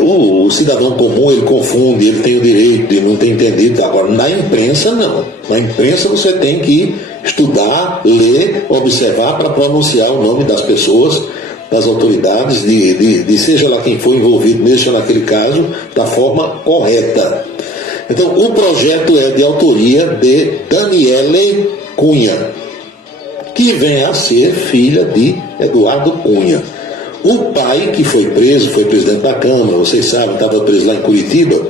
O cidadão comum, ele confunde, ele tem o direito de não ter entendido. Agora, na imprensa, não. Na imprensa você tem que estudar, ler, observar para pronunciar o nome das pessoas, das autoridades, de seja lá quem for envolvido nesse ou naquele caso, da forma correta. Então, o projeto é de autoria de Daniele Cunha, que vem a ser filha de Eduardo Cunha. O pai, que foi preso, foi presidente da Câmara, vocês sabem, estava preso lá em Curitiba,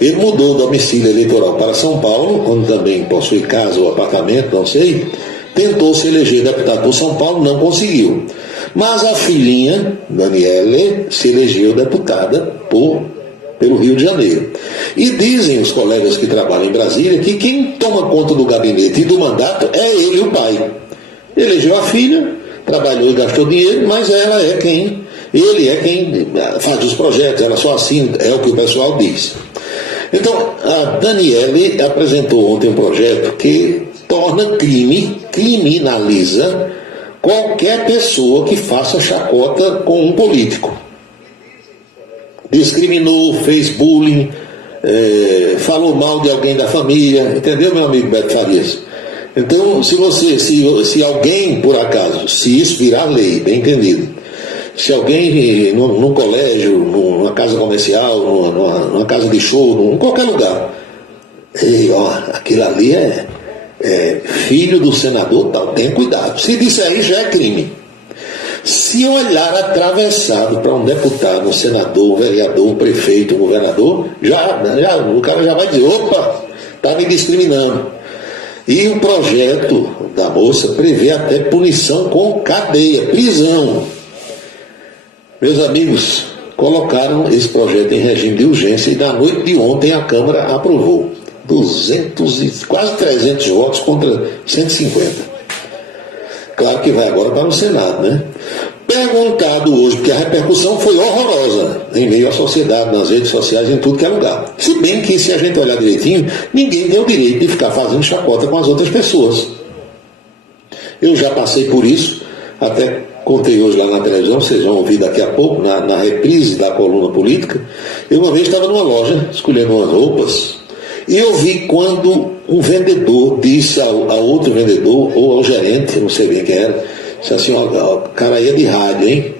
ele mudou o domicílio eleitoral para São Paulo, onde também possui casa ou apartamento, não sei, tentou se eleger deputado por São Paulo, não conseguiu. Mas a filhinha, Daniele, se elegeu deputada pelo Rio de Janeiro. E dizem os colegas que trabalham em Brasília que quem toma conta do gabinete e do mandato é ele, o pai. Elegeu a filha, trabalhou e gastou dinheiro, mas ele é quem faz os projetos, ela só assina, é o que o pessoal diz. Então, a Daniele apresentou ontem um projeto que torna criminaliza qualquer pessoa que faça chacota com um político. Discriminou, fez bullying, falou mal de alguém da família, entendeu, meu amigo Beto Farias? Então, se alguém, por acaso, se isso virar lei, bem entendido, se alguém num colégio, numa casa comercial, numa casa de show, em qualquer lugar, aquilo ali é filho do senador tal, tenha cuidado. Se disser aí, já é crime. Se olhar atravessado para um deputado, um senador, um vereador, um prefeito, um governador, o cara já vai dizer, opa, está me discriminando. E o projeto da moça prevê até punição com cadeia, prisão. Meus amigos, colocaram esse projeto em regime de urgência e na noite de ontem a Câmara aprovou. Quase 300 votos contra 150. Claro que vai agora para o Senado, né? Perguntado hoje, porque a repercussão foi horrorosa em meio à sociedade, nas redes sociais, em tudo que é lugar. Se bem que, se a gente olhar direitinho, ninguém tem o direito de ficar fazendo chacota com as outras pessoas. Eu já passei por isso, até contei hoje lá na televisão, vocês vão ouvir daqui a pouco, na reprise da coluna política. Eu uma vez estava numa loja, escolhendo umas roupas, e eu vi quando um vendedor disse a outro vendedor, ou ao gerente, não sei bem quem era, disse assim: ó, cara aí é de rádio, hein?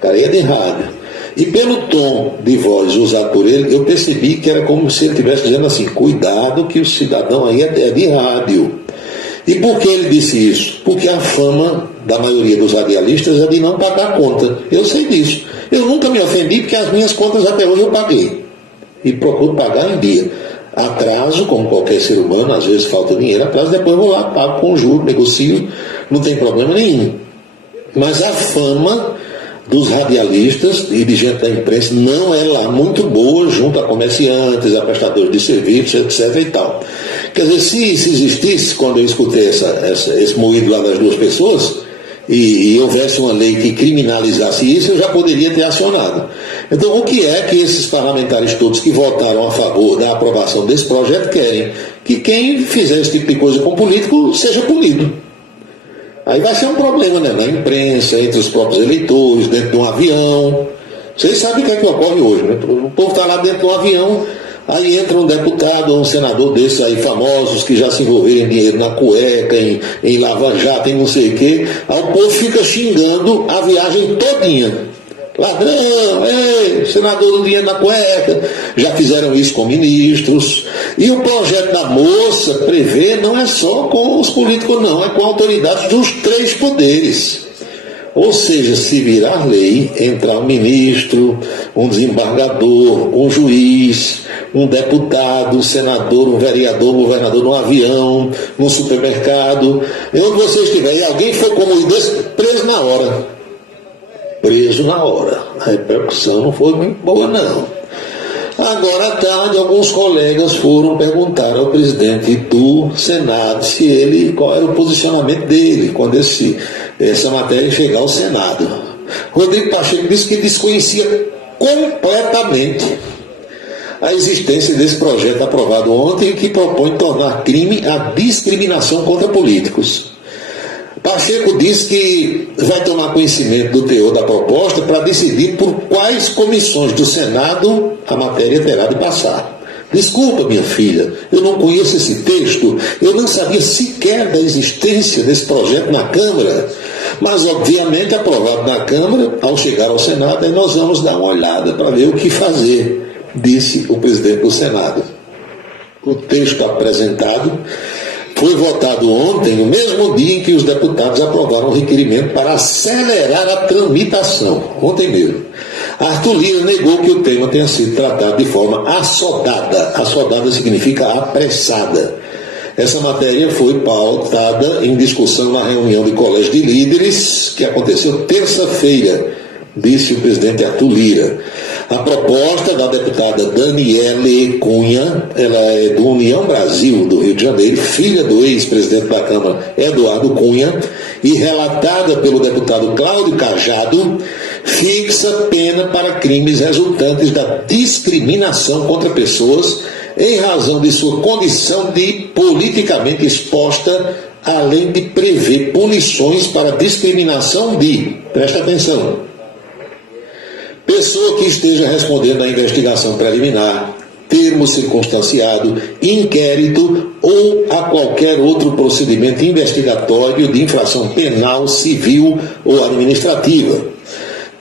Cara aí é de rádio. E pelo tom de voz usado por ele, eu percebi que era como se ele estivesse dizendo assim: cuidado que o cidadão aí é de rádio. E por que ele disse isso? Porque a fama da maioria dos radialistas é de não pagar conta. Eu sei disso. Eu nunca me ofendi porque as minhas contas até hoje eu paguei. E procuro pagar em dia. Atraso, como qualquer ser humano, às vezes falta dinheiro, atraso, depois vou lá, pago com juros, negocio, não tem problema nenhum. Mas a fama dos radialistas e de gente da imprensa não é lá muito boa junto a comerciantes, a prestadores de serviços, etc. e tal. Quer dizer, se existisse, quando eu escutei esse moído lá das duas pessoas, e houvesse uma lei que criminalizasse isso, eu já poderia ter acionado. Então, o que é que esses parlamentares todos que votaram a favor da aprovação desse projeto querem? Que quem fizer esse tipo de coisa com político seja punido. Aí vai ser um problema, né? Na imprensa, entre os próprios eleitores, dentro de um avião. Vocês sabem o que é que ocorre hoje, né? O povo está lá dentro de um avião, aí entra um deputado ou um senador desses aí famosos que já se envolveram em dinheiro na cueca, em lava-jato, em não sei o quê. Aí o povo fica xingando a viagem todinha. Ladrão, senador do dinheiro na cueca. Já fizeram isso com ministros. E o projeto da moça prevê, não é só com os políticos não, é com autoridades dos 3 poderes. Ou seja, se virar lei, entrar um ministro, um desembargador, um juiz, um deputado, um senador, um vereador, um governador num avião, num supermercado, onde você estiver, e alguém foi comovido, preso na hora. Preso na hora. A repercussão não foi muito boa, não. Agora à tarde, alguns colegas foram perguntar ao presidente do Senado qual era o posicionamento dele quando essa matéria chegar ao Senado. Rodrigo Pacheco disse que desconhecia completamente a existência desse projeto aprovado ontem, que propõe tornar crime a discriminação contra políticos. Pacheco disse que vai tomar conhecimento do teor da proposta para decidir por quais comissões do Senado a matéria terá de passar. Desculpa, minha filha, eu não conheço esse texto, eu não sabia sequer da existência desse projeto na Câmara, mas obviamente aprovado na Câmara, ao chegar ao Senado, aí nós vamos dar uma olhada para ver o que fazer, disse o presidente do Senado. O texto apresentado foi votado ontem, no mesmo dia em que os deputados aprovaram o requerimento para acelerar a tramitação, ontem mesmo. Arthur Lira negou que o tema tenha sido tratado de forma assodada. Assodada significa apressada. Essa matéria foi pautada em discussão na reunião de colégio de líderes que aconteceu terça-feira, disse o presidente Arthur Lira. A proposta da deputada Daniele Cunha, ela é do União Brasil, do Rio de Janeiro, filha do ex-presidente da Câmara, Eduardo Cunha, e relatada pelo deputado Cláudio Cajado, fixa pena para crimes resultantes da discriminação contra pessoas em razão de sua condição de politicamente exposta, além de prever punições para discriminação de, presta atenção, pessoa que esteja respondendo à investigação preliminar, termo circunstanciado, inquérito ou a qualquer outro procedimento investigatório de infração penal, civil ou administrativa.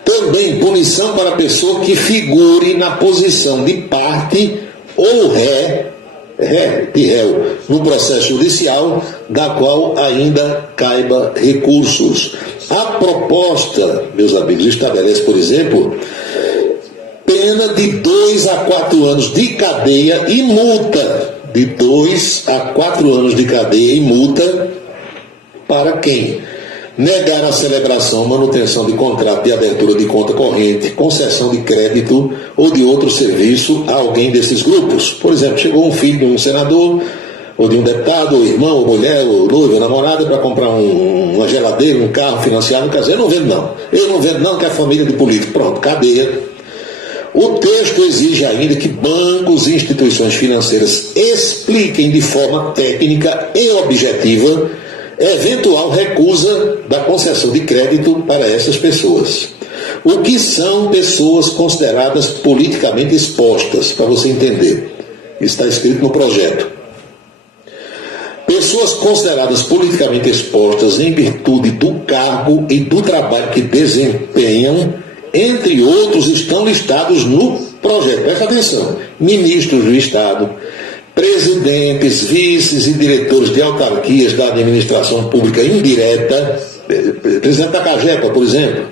Também punição para pessoa que figure na posição de parte ou réu no processo judicial, da qual ainda caiba recursos. A proposta, meus amigos, estabelece, por exemplo, pena de 2 a 4 anos de cadeia e multa. De 2 a 4 anos de cadeia e multa para quem negar a celebração, manutenção de contrato de abertura de conta corrente, concessão de crédito ou de outro serviço a alguém desses grupos. Por exemplo, chegou um filho de um senador, ou de um deputado, ou irmão, ou mulher, ou noivo, ou namorada, para comprar uma geladeira, um carro financiado, quer dizer, eu não vendo não, que é família de político. Pronto, cadeia. O texto exige ainda que bancos e instituições financeiras expliquem de forma técnica e objetiva eventual recusa da concessão de crédito para essas pessoas. O que são pessoas consideradas politicamente expostas, para você entender? Está escrito no projeto. Pessoas consideradas politicamente expostas em virtude do cargo e do trabalho que desempenham, entre outros, estão listados no projeto. Presta atenção: ministros do Estado, presidentes, vices e diretores de autarquias da administração pública indireta, presidente da CAGEPA, por exemplo,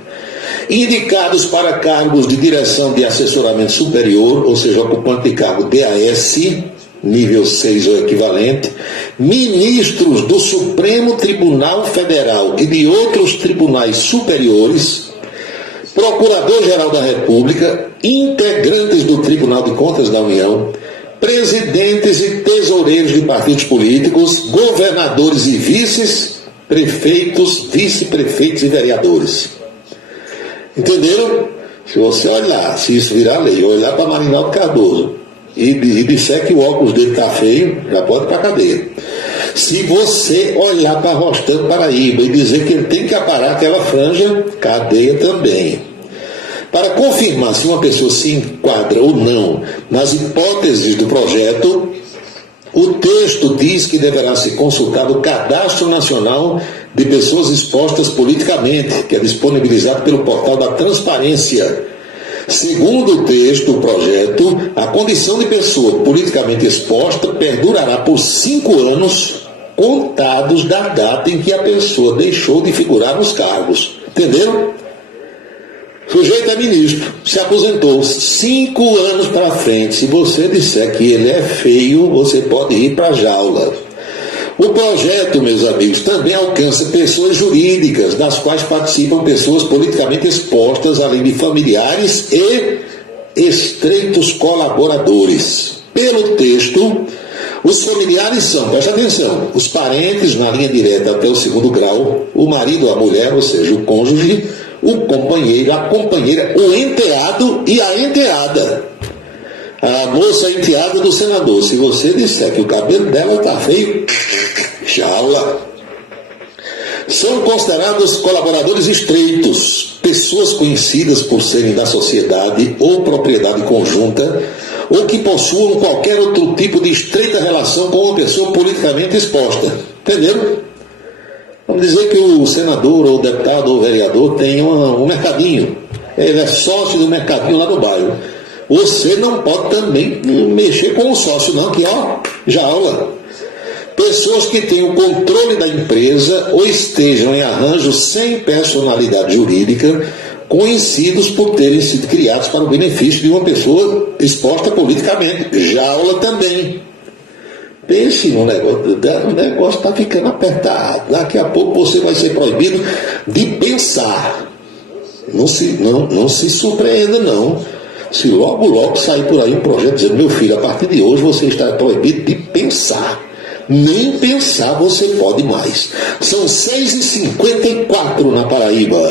indicados para cargos de direção de assessoramento superior, ou seja, ocupante de cargo DAS, nível 6 ou equivalente, ministros do Supremo Tribunal Federal e de outros tribunais superiores, Procurador-Geral da República, integrantes do Tribunal de Contas da União, presidentes e tesoureiros de partidos políticos, governadores e vices, prefeitos, vice-prefeitos e vereadores. Entenderam? Se você olhar, se isso virar lei, olhar para Marinaldo Cardoso e disser que o óculos dele está feio, já pode ir para a cadeia. Se você olhar para Rostão Paraíba e dizer que ele tem que aparar aquela franja, cadeia também. Para confirmar se uma pessoa se enquadra ou não nas hipóteses do projeto, o texto diz que deverá ser consultado o Cadastro Nacional de Pessoas Expostas Politicamente, que é disponibilizado pelo portal da Transparência. Segundo o texto do projeto, a condição de pessoa politicamente exposta perdurará por 5 anos, contados da data em que a pessoa deixou de figurar nos cargos. Entenderam? O sujeito é ministro, se aposentou 5 anos para frente. Se você disser que ele é feio, você pode ir para a jaula. O projeto, meus amigos, também alcança pessoas jurídicas, das quais participam pessoas politicamente expostas, além de familiares e estreitos colaboradores. Pelo texto, os familiares são, presta atenção, os parentes na linha direta até o 2º grau, o marido, a mulher, ou seja, o cônjuge, o companheiro, a companheira, o enteado e a enteada. A moça enteada do senador. Se você disser que o cabelo dela está feio, jaula. São considerados colaboradores estreitos, pessoas conhecidas por serem da sociedade ou propriedade conjunta, ou que possuam qualquer outro tipo de estreita relação com uma pessoa politicamente exposta. Entenderam? Vamos dizer que o senador, ou deputado, ou vereador tem um mercadinho. Ele é sócio do mercadinho lá no bairro. Você não pode também mexer com o sócio, não, que já aula. Pessoas que têm o controle da empresa ou estejam em arranjos sem personalidade jurídica, conhecidos por terem sido criados para o benefício de uma pessoa exposta politicamente. Já aula também. Pense no negócio, o negócio está ficando apertado. Daqui a pouco você vai ser proibido de pensar. Não se surpreenda, não. Se logo sair por aí um projeto dizendo: meu filho, a partir de hoje você está proibido de pensar. Nem pensar você pode mais. São 6h54 na Paraíba.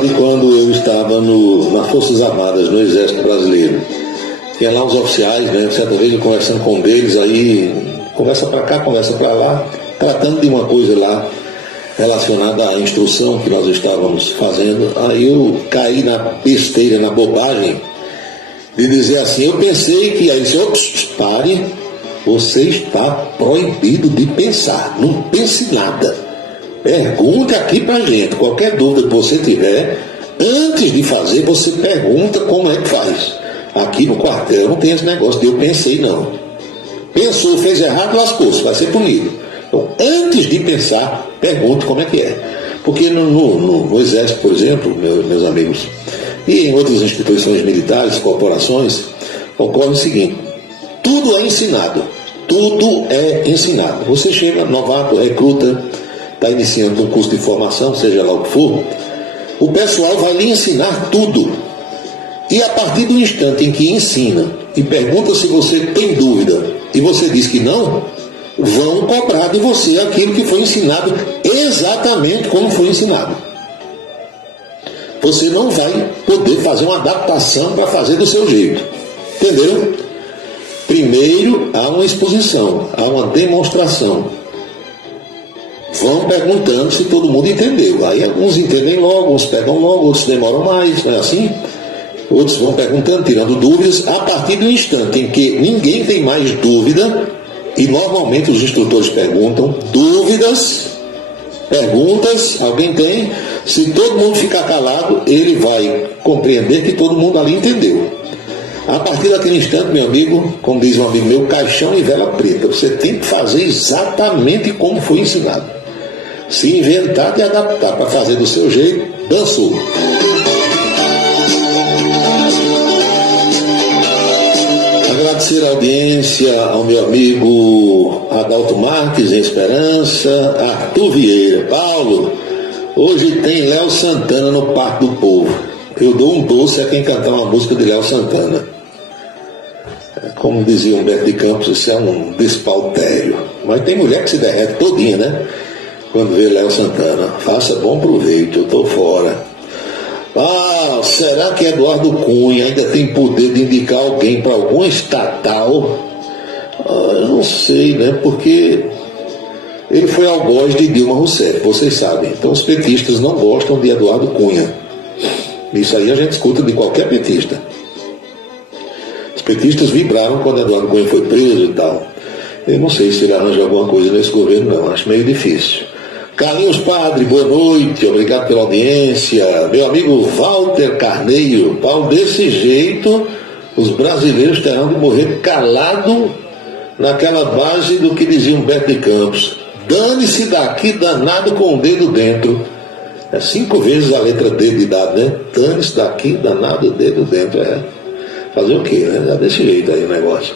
De quando eu estava nas Forças Armadas, no Exército Brasileiro. Tinha lá os oficiais, né? Certa vez eu conversando com um deles, aí conversa para cá, conversa para lá, tratando de uma coisa lá relacionada à instrução que nós estávamos fazendo. Aí eu caí na besteira, na bobagem de dizer assim: eu pensei que aí disse: ops, pare, você está proibido de pensar, não pense nada. Pergunta aqui pra gente, qualquer dúvida que você tiver, antes de fazer, você pergunta como é que faz. Aqui no quartel não tem esse negócio de eu pensei, não. Pensou, fez errado, lascou-se, vai ser punido. Então, antes de pensar, pergunte como é que é. Porque no Exército, por exemplo, meus amigos, e em outras instituições militares, corporações, ocorre o seguinte: tudo é ensinado. Tudo é ensinado. Você chega, novato, recruta, está iniciando um curso de formação, seja lá o que for, o pessoal vai lhe ensinar tudo. E a partir do instante em que ensina e pergunta se você tem dúvida e você diz que não, vão cobrar de você aquilo que foi ensinado exatamente como foi ensinado. Você não vai poder fazer uma adaptação para fazer do seu jeito. Entendeu? Primeiro há uma exposição, há uma demonstração. Vão perguntando se todo mundo entendeu. Aí alguns entendem logo, uns pegam logo, outros demoram mais, não é assim? Outros vão perguntando, tirando dúvidas. A partir do instante em que ninguém tem mais dúvida, e normalmente os instrutores perguntam, perguntas, alguém tem? Se todo mundo ficar calado, ele vai compreender que todo mundo ali entendeu. A partir daquele instante, meu amigo, como diz um amigo meu, caixão e vela preta. Você tem que fazer exatamente como foi ensinado. Se inventar de adaptar para fazer do seu jeito, dançou. Agradecer a audiência ao meu amigo Adalto Marques, em Esperança, Arthur Vieira. Paulo, hoje tem Léo Santana no Parque do Povo. Eu dou um doce a quem cantar uma música de Léo Santana. Como dizia Humberto de Campos, isso é um despautério. Mas tem mulher que se derrete todinha, né? Quando vê Léo Santana. Faça bom proveito, eu estou fora. Ah, será que Eduardo Cunha ainda tem poder de indicar alguém para alguma estatal? Eu não sei, né? Porque ele foi algoz de Dilma Rousseff, vocês sabem. Então os petistas não gostam de Eduardo Cunha. Isso aí a gente escuta de qualquer petista. Os petistas vibraram quando Eduardo Cunha foi preso e tal. Eu não sei se ele arranja alguma coisa nesse governo, não. Acho meio difícil. Carlinhos Padre, boa noite. Obrigado pela audiência. Meu amigo Walter Carneiro. Paulo, desse jeito, os brasileiros terão de morrer calado naquela base do que dizia Humberto de Campos. Dane-se daqui, danado com o dedo dentro. É 5 vezes a letra D de dado, né? Dane-se daqui, danado, dedo dentro. É fazer o quê, né? Desse jeito aí o negócio.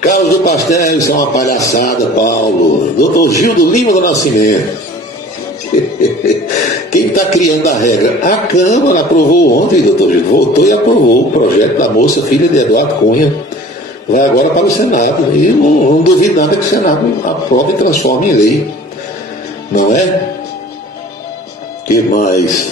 Carlos do Pastel, isso é uma palhaçada, Paulo. Doutor Gildo Lima do Nascimento. Quem está criando a regra? A Câmara aprovou ontem, doutor Gildo. Voltou e aprovou o projeto da moça, filha de Eduardo Cunha. Vai agora para o Senado. E não duvido nada que o Senado aprove e transforme em lei. Não é? Que mais?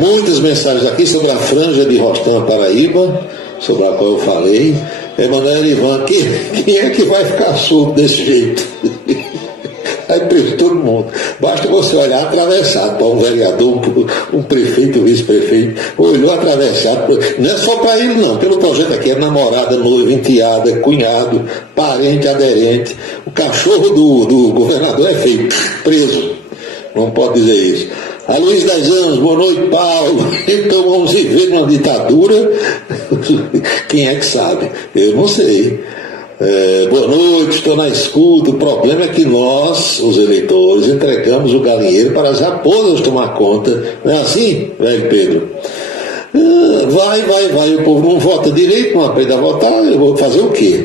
Muitas mensagens aqui sobre a franja de Rostão, Paraíba, sobre a qual eu falei. Emanuel Ivan, quem é que vai ficar surdo desse jeito? Aí preso todo mundo. Basta você olhar atravessado para um vereador, um prefeito, um vice-prefeito, olhou atravessado. Não é só para ele não, pelo projeto aqui é namorada, noiva, enteada, cunhado, parente, aderente. O cachorro do governador é feio, preso. Não pode dizer isso. A Luiz 10 anos, boa noite, Paulo. Então vamos viver numa ditadura? Quem é que sabe? Eu não sei. Boa noite, estou na escuta. O problema é que nós, os eleitores, entregamos o galinheiro para as raposas tomar conta. Não é assim, velho Pedro? Vai. O povo não vota direito, não aprende a votar. Eu vou fazer o quê?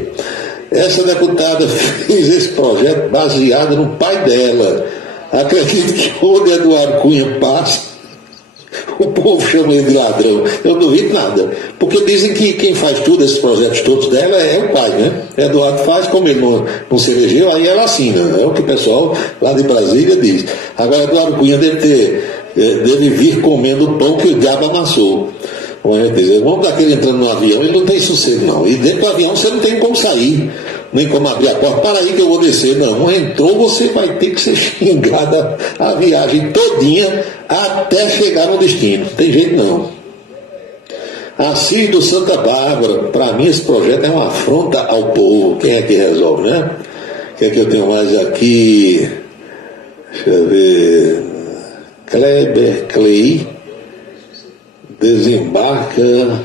Essa deputada fez esse projeto baseado no pai dela. Acredito que onde Eduardo Cunha passa, o povo chama ele de ladrão. Eu não duvido nada. Porque dizem que quem faz tudo, esses projetos todos dela, é o pai, né? Eduardo faz, como ele não se elegeu, aí ela assina. É o que o pessoal lá de Brasília diz. Agora, Eduardo Cunha deve vir comendo o pão que o diabo amassou. Vamos daquele entrando no avião, ele não tem sossego, não. E dentro do avião você não tem como sair, nem como abrir a porta. Para aí que eu vou descer. Não entrou, você vai ter que ser xingado a viagem todinha até chegar no destino. Não tem jeito não. Assis do Santa Bárbara, para mim esse projeto é uma afronta ao povo. Quem é que resolve, né? O que é que eu tenho mais aqui? Deixa eu ver. Kleber Clay desembarca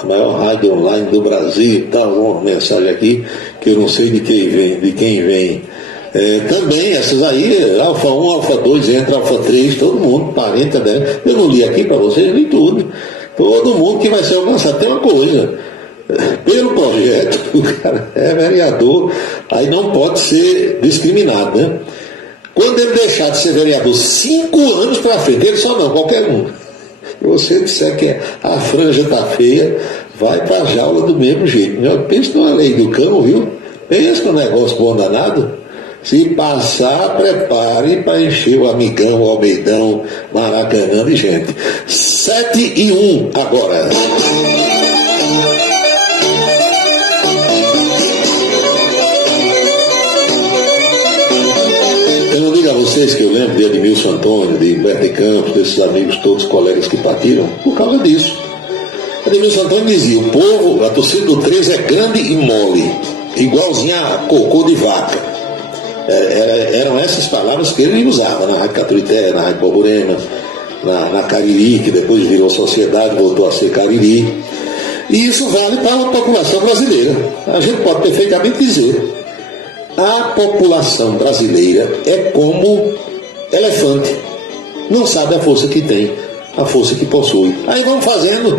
a maior rádio online do Brasil e tal. Uma mensagem aqui que eu não sei de quem vem. Também essas aí, Alfa 1, Alfa 2, entra Alfa 3, todo mundo, 40, 10. Eu não li aqui para vocês, li tudo. Todo mundo que vai ser alcançado. Tem uma coisa, pelo projeto, o cara é vereador, aí não pode ser discriminado, né? Quando ele deixar de ser vereador 5 anos para frente, ele só não, qualquer um. Se você disser que a franja está feia, vai para a jaula do mesmo jeito. Pensa numa lei do cão, viu? Pensa num negócio bom danado. Se passar, prepare para encher o Amigão, o Almeidão, Maracanã de gente. 7:01 agora. Eu não digo a vocês que eu lembro de Edmilson Antônio, de Humberto de Campos, desses amigos todos, colegas que partiram, por causa disso. Edmilson Antônio dizia, o povo, a torcida do 13 é grande e mole, igualzinha a cocô de vaca. Eram essas palavras que ele usava na Rádio Caturité, na Rádio Borborema, na Cariri, que depois virou Sociedade, voltou a ser Cariri. E isso vale para a população brasileira. A gente pode perfeitamente dizer, a população brasileira é como elefante, não sabe a força que tem, a força que possui. Aí vamos fazendo,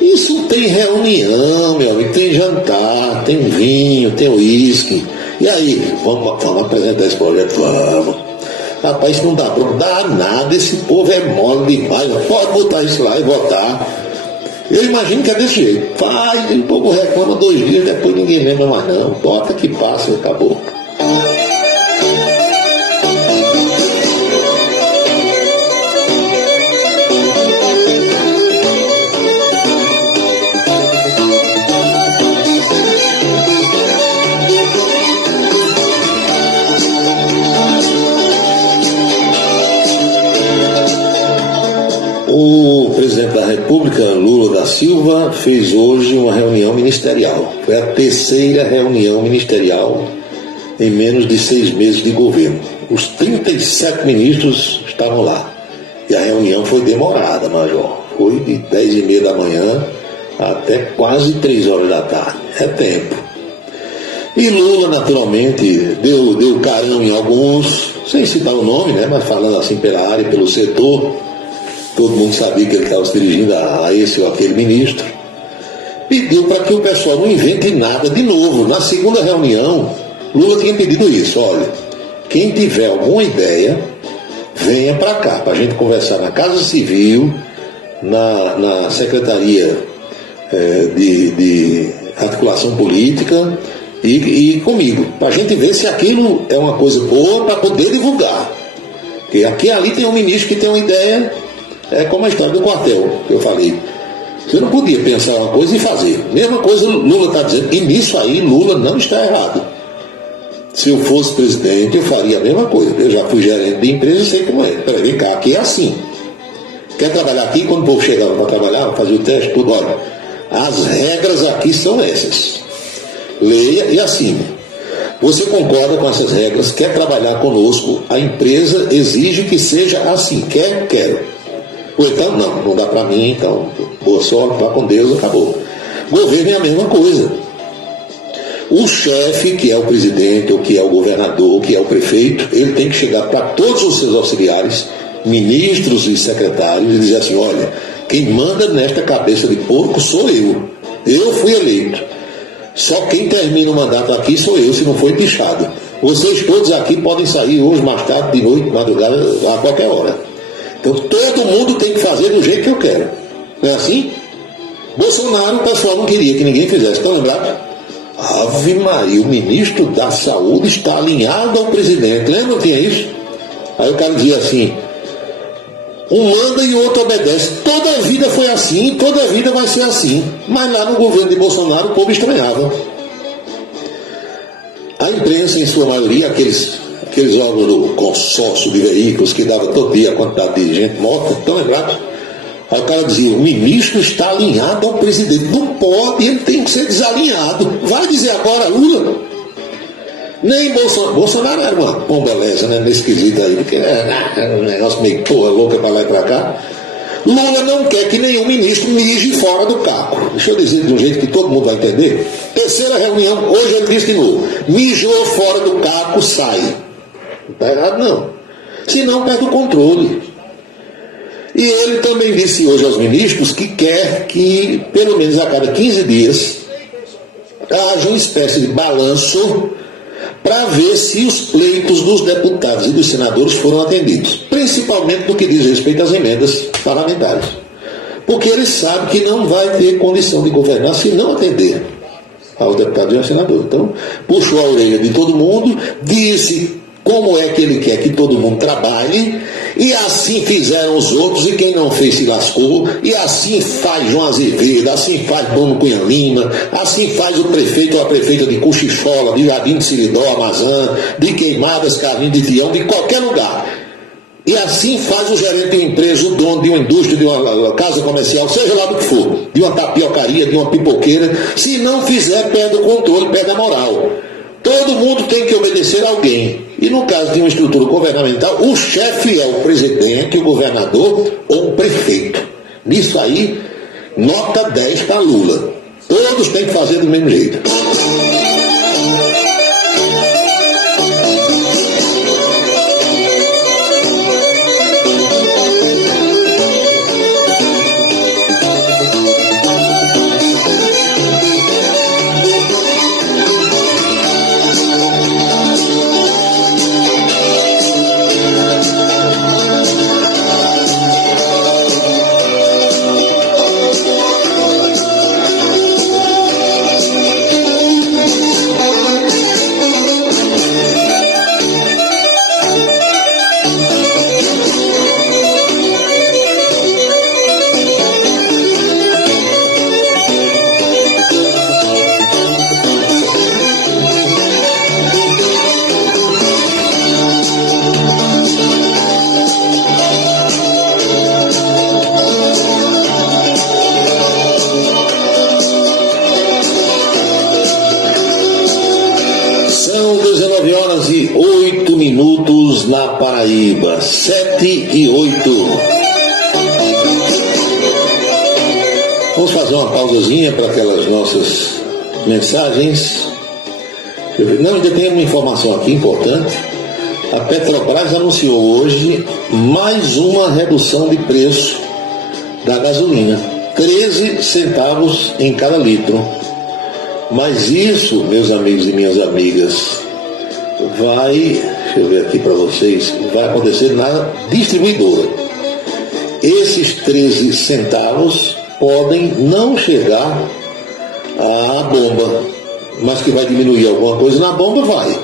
isso tem reunião, meu amigo, tem jantar, tem vinho, tem uísque. E aí, vamos apresentar esse projeto? Vamos. Rapaz, isso não dá nada, esse povo é mole demais, pode botar isso lá e votar. Eu imagino que é desse jeito. Faz, o povo reclama 2 dias, depois ninguém lembra mais não. Bota que passa e acabou. O presidente da República, Lula da Silva, fez hoje uma reunião ministerial. Foi a 3ª reunião ministerial em menos de 6 meses de governo. Os 37 ministros estavam lá. E a reunião foi demorada, Major. Foi de 10:30 da manhã até quase 3 horas da tarde. É tempo. E Lula, naturalmente, deu carão em alguns, sem citar o nome, né, mas falando assim pela área, pelo setor. Todo mundo sabia que ele estava se dirigindo a esse ou aquele ministro. Pediu para que o pessoal não invente nada de novo. Na segunda reunião, Lula tinha pedido isso. Olha, quem tiver alguma ideia, venha para cá, para a gente conversar na Casa Civil, na Secretaria de Articulação Política e comigo, para a gente ver se aquilo é uma coisa boa para poder divulgar. Porque aqui e ali tem um ministro que tem uma ideia. É como a história do quartel, que eu falei. Você não podia pensar uma coisa e fazer. Mesma coisa Lula está dizendo. E nisso aí Lula não está errado. Se eu fosse presidente, eu faria a mesma coisa. Eu já fui gerente de empresa e sei como é. Peraí, vem cá, aqui é assim. Quer trabalhar aqui? Quando o povo chegava para trabalhar, fazer o teste, tudo, olha. As regras aqui são essas. Leia e assine. Você concorda com essas regras? Quer trabalhar conosco? A empresa exige que seja assim. Quero. Ou então, não dá para mim, então, boa sorte, vá com Deus, acabou. Governo é a mesma coisa. O chefe, que é o presidente, ou que é o governador, ou que é o prefeito, ele tem que chegar para todos os seus auxiliares, ministros e secretários, e dizer assim, olha, quem manda nesta cabeça de porco sou eu. Eu fui eleito. Só quem termina o mandato aqui sou eu, se não for empichado. Vocês todos aqui podem sair hoje, mais tarde, de noite, madrugada, a qualquer hora. Então todo mundo tem que fazer do jeito que eu quero. Não é assim? Bolsonaro, o pessoal não queria que ninguém fizesse. Estão lembrados? Ave Maria, o ministro da Saúde está alinhado ao presidente. Lembra que tinha isso? Aí o cara dizia assim, um manda e o outro obedece. Toda a vida foi assim, toda a vida vai ser assim. Mas lá no governo de Bolsonaro o povo estranhava. A imprensa, em sua maioria, aqueles órgãos do consórcio de veículos que dava todo dia a quantidade de gente morta, estão lembrados? Aí o cara dizia, o ministro está alinhado ao presidente. Não pode, ele tem que ser desalinhado. Vai dizer agora, Lula? Nem Bolsonaro era uma pombeleza, né, nesse quesito aí, porque era um negócio meio porra louca para lá e para cá. Lula não quer que nenhum ministro mije fora do caco. Deixa eu dizer de um jeito que todo mundo vai entender. Terceira reunião, hoje ele disse de novo: mijou fora do caco, sai. Não está errado não. Senão perde o controle. E ele também disse hoje aos ministros que quer que, pelo menos a cada 15 dias, haja uma espécie de balanço para ver se os pleitos dos deputados e dos senadores foram atendidos, principalmente no que diz respeito às emendas parlamentares. Porque ele sabe que não vai ter condição de governar se não atender aos deputados e aos senadores. Então, puxou a orelha de todo mundo, disse como é que ele quer que todo mundo trabalhe, e assim fizeram os outros, e quem não fez se lascou, e assim faz João Azevedo, assim faz Bruno Cunha Lima, assim faz o prefeito ou a prefeita de Cochichola, de Jardim de Siridó, Amazã, de Queimadas, Carlinhos de Tião, de qualquer lugar. E assim faz o gerente de uma empresa, o dono de uma indústria, de uma casa comercial, seja lá do que for, de uma tapiocaria, de uma pipoqueira. Se não fizer, perde o controle, perde a moral. Todo mundo tem que obedecer a alguém. E no caso de uma estrutura governamental, o chefe é o presidente, o governador ou o prefeito. Nisso aí, nota 10 para Lula. Todos têm que fazer do mesmo jeito. Na Paraíba, 7:08. Vamos fazer uma pausazinha para aquelas nossas mensagens. Não, ainda tem uma informação aqui importante. A Petrobras anunciou hoje mais uma redução de preço da gasolina, 13 centavos em cada litro. Mas isso, meus amigos e minhas amigas, vai, deixa eu ver aqui para vocês, vai acontecer na distribuidora. Esses 13 centavos podem não chegar à bomba, mas que vai diminuir alguma coisa na bomba, vai.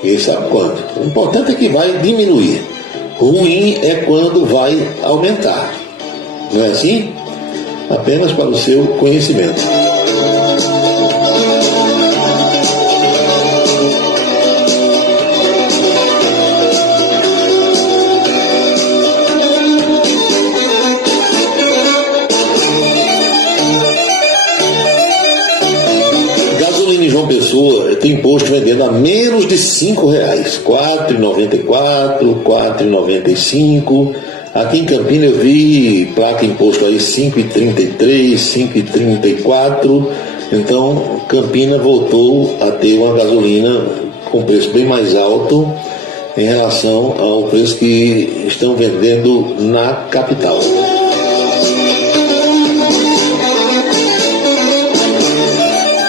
Quem sabe quanto? O importante é que vai diminuir. Ruim é quando vai aumentar. Não é assim? Apenas para o seu conhecimento. Pessoa tem posto vendendo a menos de R$5, R$4,94, R$4,95. Aqui em Campinas eu vi placa imposto aí R$5,33, R$5,34. Então Campinas voltou a ter uma gasolina com preço bem mais alto em relação ao preço que estão vendendo na capital.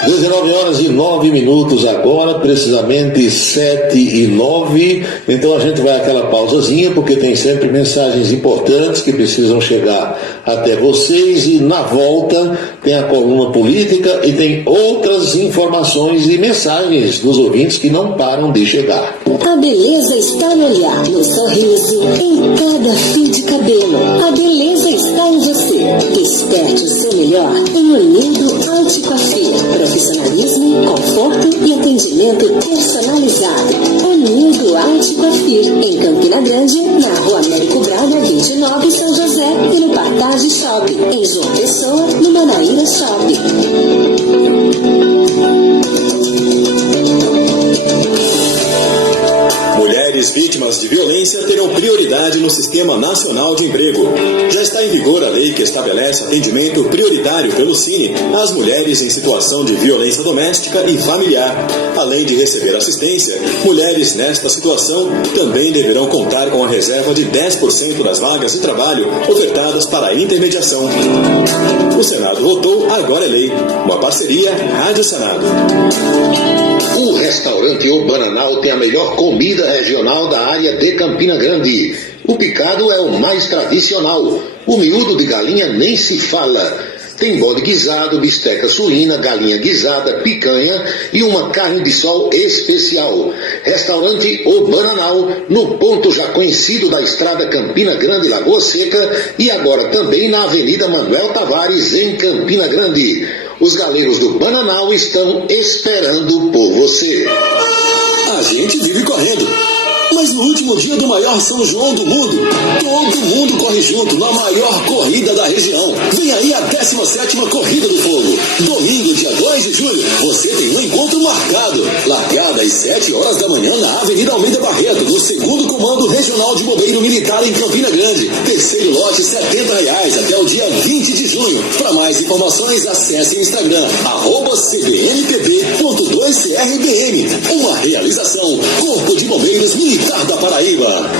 19h09 agora, precisamente 7h09. Então a gente vai àquela pausazinha, porque tem sempre mensagens importantes que precisam chegar até vocês, e na volta tem a coluna política e tem outras informações e mensagens dos ouvintes que não param de chegar. A beleza está no olhar, no sorriso, em cada fio de cabelo. A beleza está em você. Desperte o seu melhor em Unido Alticoafia. Profissionalismo, conforto e atendimento personalizado. Unido Alticoafia, em Campina Grande, na Rua Américo Braga, 29, São José, e no Partage Shopping, em João Pessoa, no Manaíra Shopping. Mulheres vítimas vítimas de violência terão prioridade no Sistema Nacional de Emprego. Já está em vigor a lei que estabelece atendimento prioritário pelo Cine às mulheres em situação de violência doméstica e familiar. Além de receber assistência, mulheres nesta situação também deverão contar com a reserva de 10% das vagas de trabalho ofertadas para a intermediação. O Senado votou, agora é lei. Uma parceria Rádio Senado. O restaurante O Bananal tem a melhor comida regional da área de Campina Grande. O picado é o mais tradicional. O miúdo de galinha nem se fala. Tem bode guisado, bisteca suína, galinha guisada, picanha e uma carne de sol especial. Restaurante O Bananal, no ponto já conhecido da estrada Campina Grande, Lagoa Seca, e agora também na Avenida Manuel Tavares, em Campina Grande. Os galegos do Bananal estão esperando por você. A gente vive correndo. Mas no último dia do maior São João do mundo, todo mundo corre junto na maior corrida da região. Vem aí a 17ª Corrida do Fogo. Domingo, dia 2 de julho, você tem um encontro marcado. Largada às 7 horas da manhã na Avenida Almeida Barreto, no 2º Comando Regional de Bombeiro Militar em Campina Grande. Terceiro lote, R$70 até o dia 20 de junho. Para mais informações, acesse o Instagram, @cbnpb.2crbm. Uma realização, Corpo de Bombeiros Militar da Paraíba.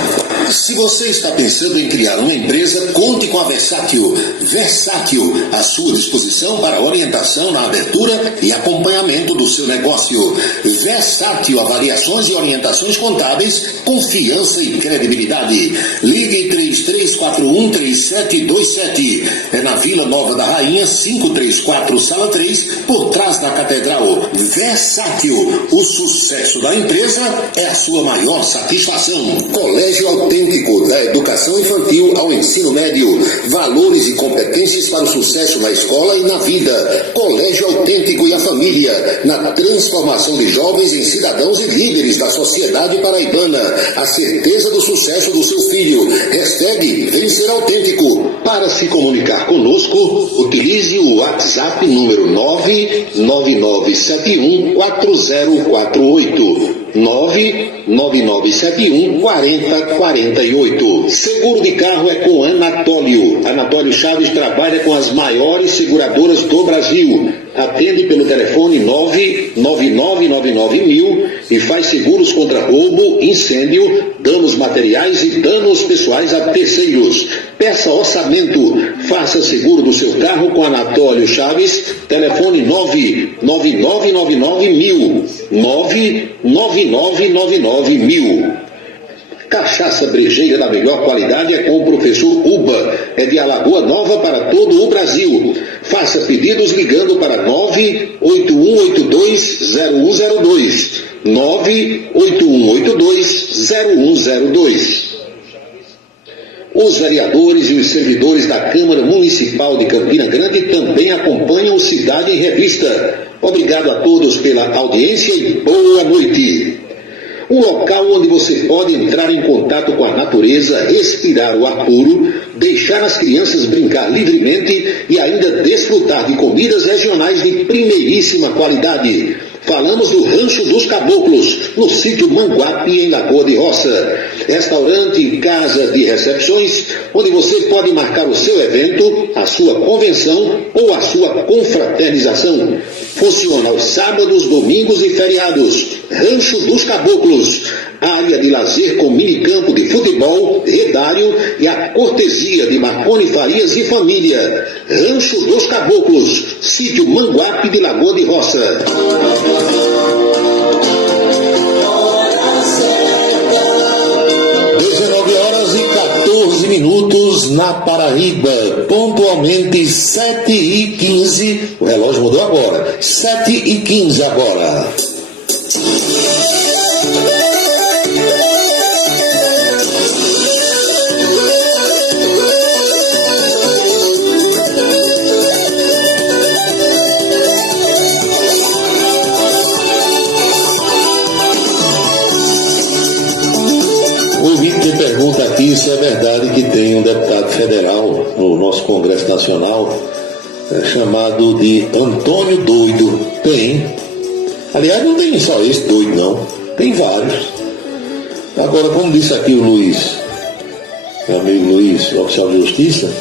Se você está pensando em criar uma empresa, conte com a Versátil. Versátil, à sua disposição para orientação na abertura e acompanhamento do seu negócio. Versátil, avaliações e orientações contábeis, confiança e credibilidade. Ligue 33413727. É na Vila Nova da Rainha, 534, Sala 3, por trás da Catedral. Versátil, o sucesso da empresa é a sua maior satisfação. Colégio Autêntico, da educação infantil ao ensino médio. Valores e competências para o sucesso na escola e na vida. Colégio Autêntico e a família, na transformação de jovens em cidadãos e líderes da sociedade paraibana. A certeza do sucesso do seu filho. Hashtag Vencer Autêntico. Para se comunicar conosco, utilize o WhatsApp número 999714048. 999714048. Seguro de carro é com Anatólio. Anatólio Chaves trabalha com as maiores seguradoras do Brasil. Atende pelo telefone 99999.000 e faz seguros contra roubo, incêndio, danos materiais e danos pessoais a terceiros. Peça orçamento. Faça seguro do seu carro com Anatólio Chaves. Telefone 99999.000. 99999.000. Cachaça brejeira da melhor qualidade é com o professor Uba. É de Alagoa Nova para todo o Brasil. Faça pedidos ligando para 981820102. 981820102. Os vereadores e os servidores da Câmara Municipal de Campina Grande também acompanham o Cidade em Revista. Obrigado a todos pela audiência e boa noite. Um local onde você pode entrar em contato com a natureza, respirar o ar puro, deixar as crianças brincar livremente e ainda desfrutar de comidas regionais de primeiríssima qualidade. Falamos do Rancho dos Caboclos, no sítio Manguape, em Lagoa de Roça. Restaurante e casa de recepções, onde você pode marcar o seu evento, a sua convenção ou a sua confraternização. Funciona aos sábados, domingos e feriados. Rancho dos Caboclos, área de lazer com minicampo de futebol, redário e a cortesia de Marconi Farias e família. Rancho dos Caboclos, sítio Manguape de Lagoa de Roça. 19h14 na Paraíba, pontualmente 7h15, o relógio mudou agora, 7h15 agora. O ouvinte pergunta aqui se é verdade que tem um deputado federal no nosso Congresso Nacional chamado de Antônio Doido. Tem. Aliás, não tem só esse doido, não. Tem vários. Agora, como disse aqui o Luiz, meu amigo Luiz, o oficial de justiça,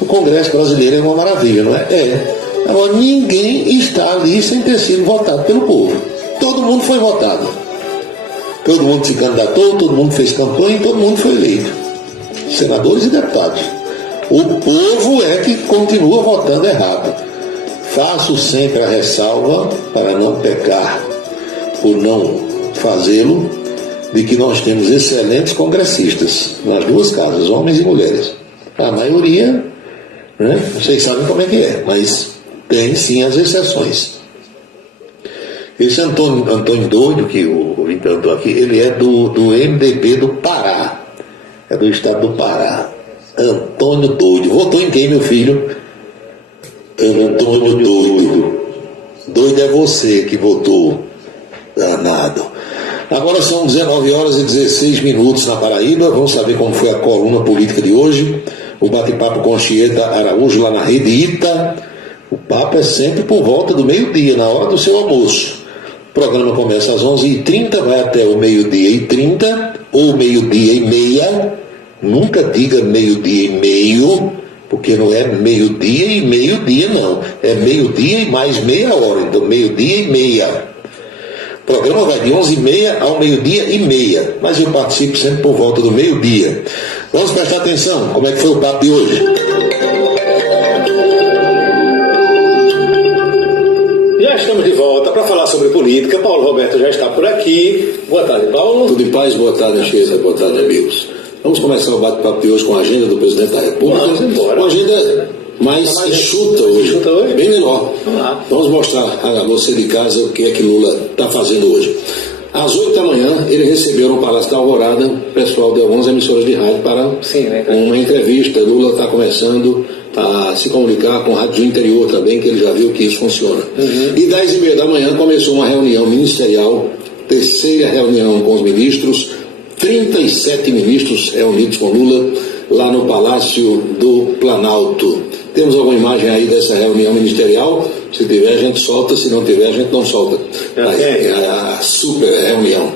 o Congresso brasileiro é uma maravilha, não é? É. Agora, ninguém está ali sem ter sido votado pelo povo. Todo mundo foi votado. Todo mundo se candidatou, todo mundo fez campanha e todo mundo foi eleito. Senadores e deputados. O povo é que continua votando errado. Faço sempre a ressalva, para não pecar por não fazê-lo, de que nós temos excelentes congressistas nas duas casas, homens e mulheres. A maioria, né, vocês sabem como é que é, mas tem sim as exceções. Esse Antônio Doido, que o Vim perguntou aqui, ele é do MDB do Pará, é do estado do Pará. Antônio Doido. Votou em quem, meu filho? Antônio Doido. Doido é você que votou. Danado. Agora são 19 horas e 16 minutos na Paraíba. Vamos saber como foi a coluna política de hoje. O bate-papo com Anchieta Araújo lá na Rede Ita. O papo é sempre por volta do meio-dia, na hora do seu almoço. O programa começa às 11h30, vai até o meio-dia e 30, ou meio-dia e meia. Nunca diga meio-dia e meio, porque não é meio-dia e meio-dia, não. É meio-dia e mais meia hora, então meio-dia e meia. O programa vai de 11h30 ao meio-dia e meia, mas eu participo sempre por volta do meio-dia. Vamos prestar atenção, como é que foi o papo de hoje? Já estamos de volta para falar sobre política. Paulo Roberto já está por aqui. Boa tarde, Paulo. Tudo em paz, boa tarde, Anchieta, boa tarde, amigos. Vamos começar o bate-papo de hoje com a agenda do Presidente da República. Vamos embora. Uma agenda mais enxuta hoje, bem menor. Vamos mostrar a você de casa o que é que Lula está fazendo hoje. Às 8 da manhã, ele recebeu no Palácio da Alvorada o pessoal de algumas emissoras de rádio para uma entrevista. Lula está começando a se comunicar com rádio do interior também, que ele já viu que isso funciona. E 10h30 da manhã começou uma reunião ministerial, terceira reunião com os ministros, 37 ministros reunidos com Lula lá no Palácio do Planalto. Temos alguma imagem aí dessa reunião ministerial? Se tiver, a gente solta, se não tiver, a gente não solta. A super reunião.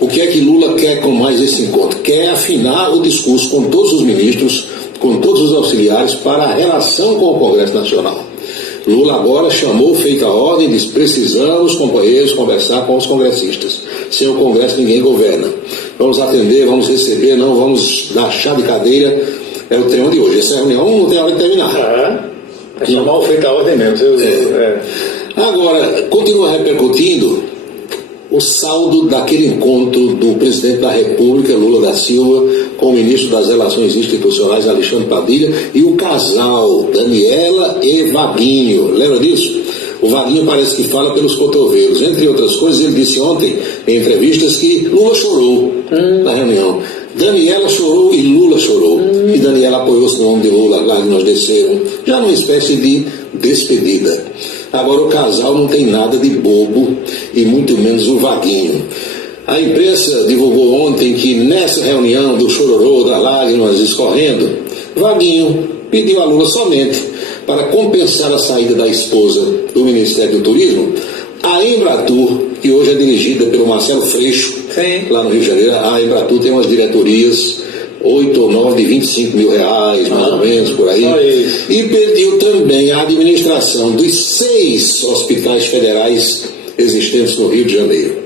O que é que Lula quer com mais esse encontro? Quer afinar o discurso com todos os ministros, com todos os auxiliares, para a relação com o Congresso Nacional. Lula agora chamou, feita a ordem, diz: precisamos, companheiros, conversar com os congressistas. Sem o Congresso ninguém governa. Vamos atender, vamos receber, não vamos dar chá de cadeira. É o tema de hoje. Essa reunião não tem hora de terminar. É chamar o feita a ordem mesmo. Agora, continua repercutindo o saldo daquele encontro do presidente da República, Lula da Silva, com o ministro das Relações Institucionais, Alexandre Padilha, e o casal, Daniela e Vaguinho. Lembra disso? O Vaguinho parece que fala pelos cotovelos. Entre outras coisas, ele disse ontem, em entrevistas, que Lula chorou na reunião. Daniela chorou e Lula chorou. E Daniela apoiou-se no ombro de Lula, lágrimas desceram. Já numa espécie de despedida. Agora o casal não tem nada de bobo, e muito menos o Vaguinho. A imprensa divulgou ontem que nessa reunião do chororô, das lágrimas escorrendo, Vaguinho pediu a Lula somente para compensar a saída da esposa do Ministério do Turismo, a Embratur, que hoje é dirigida pelo Marcelo Freixo, lá no Rio de Janeiro. A Embratur tem umas diretorias, 8 ou 9 de 25 mil reais, mais ou menos, por aí. E pediu também a administração dos 6 hospitais federais existentes no Rio de Janeiro.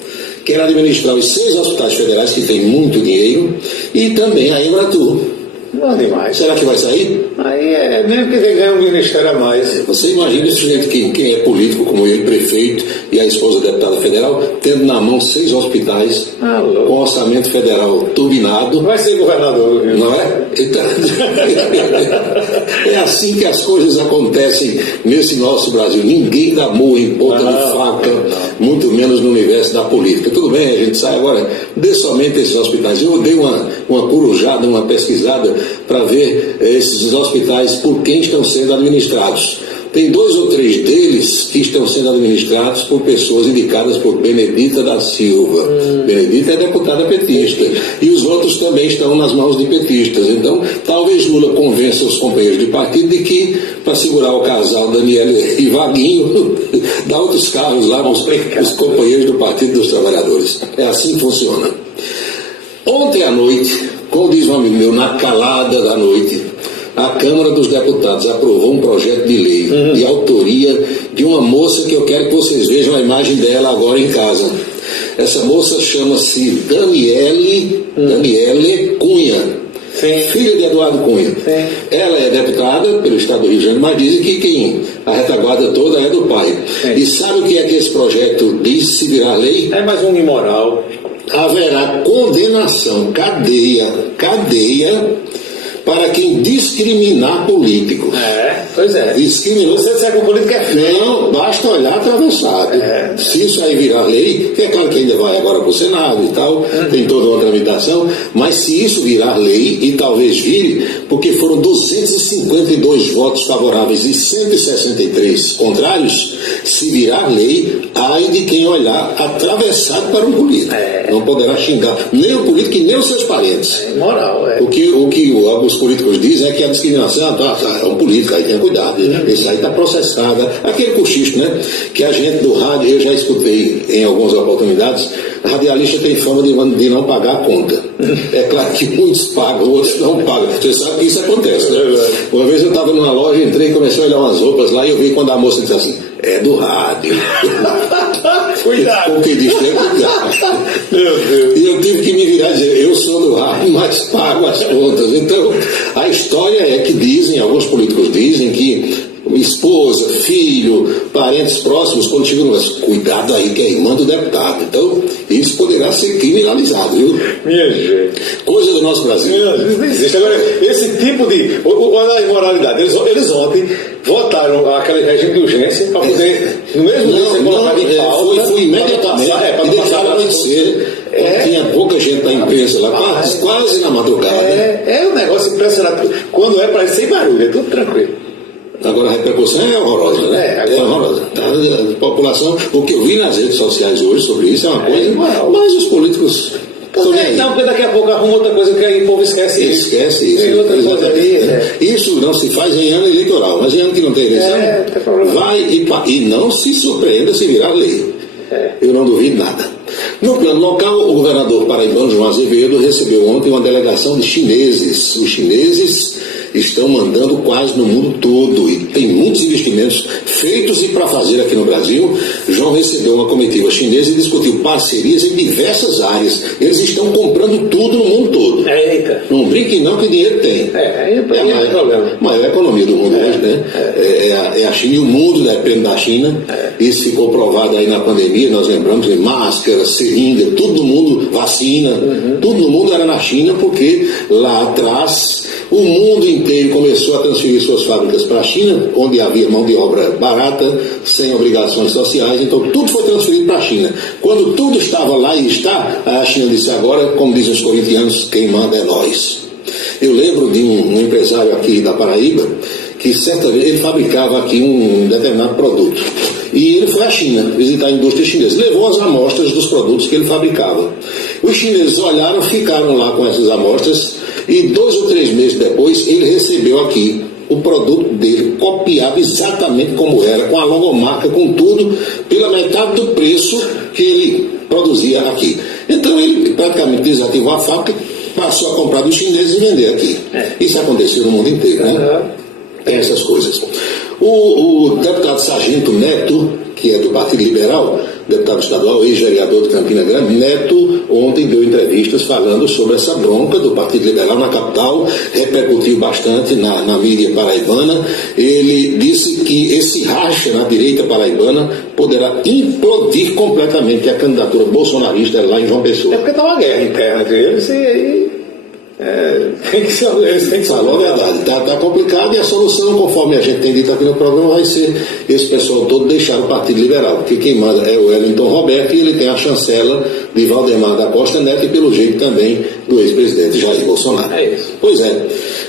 Quer administrar os 6 hospitais federais, que tem muito dinheiro, e também a Embratur. Não demais. Será que vai sair? Aí é mesmo que ganhar um ministério a mais. Você imagina esse sujeito, quem é político como ele, prefeito, e a esposa deputada federal, tendo na mão 6 hospitais, com orçamento federal turbinado. Vai ser governador, viu? Não é? Então, é assim que as coisas acontecem nesse nosso Brasil. Ninguém dá murro em ponta de faca, muito menos no universo da política. Tudo bem, a gente sai agora, dê somente esses hospitais. Eu dei uma corujada, uma pesquisada para ver esses hospitais por quem estão sendo administrados. Tem 2 ou 3 deles que estão sendo administrados por pessoas indicadas por Benedita da Silva. Benedita é deputada petista. E os outros também estão nas mãos de petistas. Então, talvez Lula convença os companheiros de partido de que, para segurar o casal Daniela e Vaguinho, dá outros carros lá aos companheiros do Partido dos Trabalhadores. É assim que funciona. Ontem à noite, como diz um amigo meu, na calada da noite, a Câmara dos Deputados aprovou um projeto de lei de autoria de uma moça que eu quero que vocês vejam a imagem dela agora em casa. Essa moça chama-se Daniele Cunha. Sim. Filha de Eduardo Cunha. Sim. Ela é deputada pelo estado do Rio de Janeiro, mas dizem que a retaguarda toda é do pai. Sim. E sabe o que é que esse projeto diz se virar lei? É mais um imoral. Haverá condenação, cadeia para quem discriminar políticos. Pois é. Discriminar. Você disser que o político é feio. Não, basta olhar atravessado. Se isso aí virar lei, que é claro que ainda vai agora para o Senado e tal, tem toda uma tramitação, mas se isso virar lei, e talvez vire, porque foram 252 votos favoráveis e 163 contrários, se virar lei, ai de quem olhar atravessado para um político. Não poderá xingar nem o político e nem os seus parentes. É moral, O que alguns políticos dizem é que a discriminação é um político, aí tenha cuidado. Isso aí está processado. Aquele cochicho, né? Que a gente do rádio, eu já escutei em algumas oportunidades, a radialista tem fama de não pagar a conta. É claro que muitos pagam, outros não pagam. Você sabe que isso acontece, né? Uma vez eu estava numa loja, entrei e comecei a olhar umas roupas lá e eu vi quando a moça disse assim, é do rádio. Cuidado. Porque diz que é cuidado. Meu Deus. E eu tive que me virar e dizer, eu sou do rádio, mas pago as contas. Então, a história é que dizem, alguns políticos dizem que esposa, filho, parentes próximos, quando chegam no lugar, cuidado aí que é irmã do deputado. Então, isso poderá ser criminalizado, viu? Minha gente. Coisa do nosso Brasil. Não existe. Agora, esse tipo de... Olha a imoralidade. Eles ontem votaram aquele regime de urgência para poder, no mesmo dia, ser colocado em pauta. Foi imediatamente. E deixaram acontecer. Tinha pouca gente da imprensa lá, quase na madrugada. É um negócio impressionante. Quando é para isso, sem barulho, é tudo tranquilo. Agora a repercussão é horrorosa, né? É horrorosa. A população, o que eu vi nas redes sociais hoje sobre isso é uma coisa, mas os políticos... Não, porque daqui a pouco arruma outra coisa que aí o povo esquece isso. Esquece isso. Tem outra coisa ali, Isso não se faz em ano eleitoral, mas em ano que não tem eleição, vai e não se surpreenda se virar lei. Eu não duvido nada. No plano local, o governador paraibano João Azevedo recebeu ontem uma delegação de chineses. Os chineses estão mandando quase no mundo todo e tem muitos investimentos feitos e para fazer aqui no Brasil. João recebeu uma comitiva chinesa e discutiu parcerias em diversas áreas. Eles estão comprando tudo no mundo todo. Eita. Não brinque não que dinheiro tem. A maior economia do mundo hoje, né? É a China e o mundo depende da China. Isso ficou provado aí na pandemia, nós lembramos de máscara, seringa, tudo no mundo, vacina, tudo no mundo era na China, porque lá atrás o mundo inteiro começou a transferir suas fábricas para a China, onde havia mão de obra barata, sem obrigações sociais, então tudo foi transferido para a China. Quando tudo estava lá e está, a China disse agora, como dizem os corintianos, quem manda é nós. Eu lembro de um empresário aqui da Paraíba, que certa vez ele fabricava aqui um determinado produto. E ele foi à China visitar a indústria chinesa. Levou as amostras dos produtos que ele fabricava. Os chineses olharam, ficaram lá com essas amostras e 2 ou 3 meses depois ele recebeu aqui o produto dele, copiado exatamente como era, com a logomarca, com tudo, pela metade do preço que ele produzia aqui. Então ele praticamente desativou a fábrica, passou a comprar dos chineses e vender aqui. Isso aconteceu no mundo inteiro, né? Tem essas coisas. O deputado Sargento Neto, que é do Partido Liberal, deputado estadual, ex-vereador de Campina Grande, Neto ontem deu entrevistas falando sobre essa bronca do Partido Liberal na capital, repercutiu bastante na mídia paraibana. Ele disse que esse racha na direita paraibana poderá implodir completamente a candidatura bolsonarista lá em João Pessoa. É porque está uma guerra interna entre eles e aí... eles têm que falar a verdade, tá complicado, e a solução, conforme a gente tem dito aqui no programa, vai ser esse pessoal todo deixar o Partido Liberal, porque quem manda é o Wellington Roberto e ele tem a chancela de Valdemar da Costa Neto e pelo jeito também do ex-presidente Jair Bolsonaro. Pois é,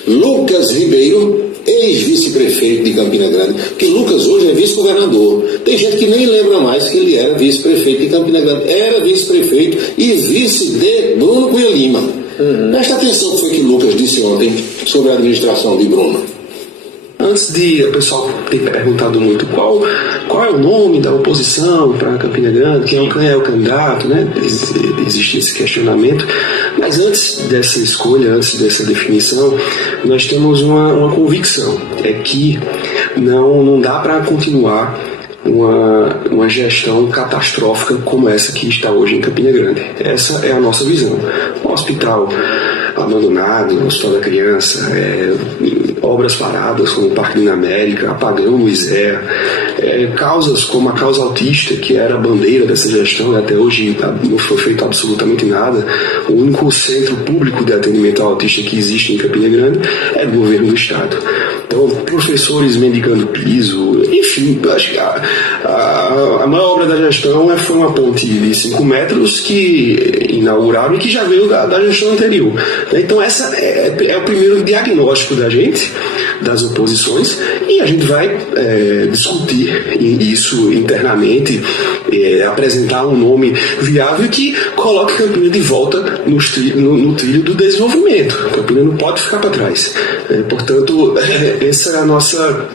Lucas Ribeiro, ex-vice-prefeito de Campina Grande, porque Lucas hoje é vice-governador. Tem gente que nem lembra mais que ele era vice-prefeito de Campina Grande. Era vice-prefeito e vice de Bruno Cunha Lima. Presta atenção no que foi que Lucas disse ontem sobre a administração de Bruno. antes de o pessoal ter perguntado muito qual é o nome da oposição para Campina Grande, quem é o candidato, né? Existe esse questionamento. Mas antes dessa escolha, antes dessa definição, nós temos uma convicção, é que não dá para continuar uma gestão catastrófica como essa que está hoje em Campina Grande. Essa é a nossa visão. Um hospital abandonado, o Hospital da Criança, obras paradas como o Parque da América, apagão no ISEA, causas como a causa autista, que era a bandeira dessa gestão, e até hoje não foi feito absolutamente nada. O único centro público de atendimento ao autista que existe em Campina Grande é do governo do Estado. Então, professores mendigando piso, enfim, acho que a maior obra da gestão foi uma ponte de 5 metros que inauguraram e que já veio da gestão anterior. Então, essa é o primeiro diagnóstico da gente, das oposições, e a gente vai discutir isso internamente, apresentar um nome viável que coloque Campina de volta no trilho do desenvolvimento. Campina não pode ficar para trás. Portanto, essa é a nossa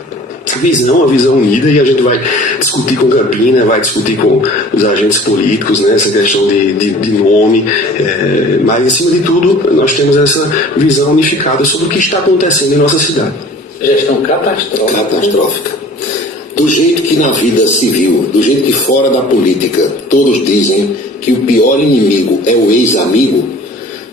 visão, a visão unida, e a gente vai discutir com Campina, vai discutir com os agentes políticos, né, essa questão de nome, mas, acima de tudo, nós temos essa visão unificada sobre o que está acontecendo em nossa cidade. Gestão catastrófica. Do jeito que na vida civil, do jeito que fora da política, todos dizem que o pior inimigo é o ex-amigo,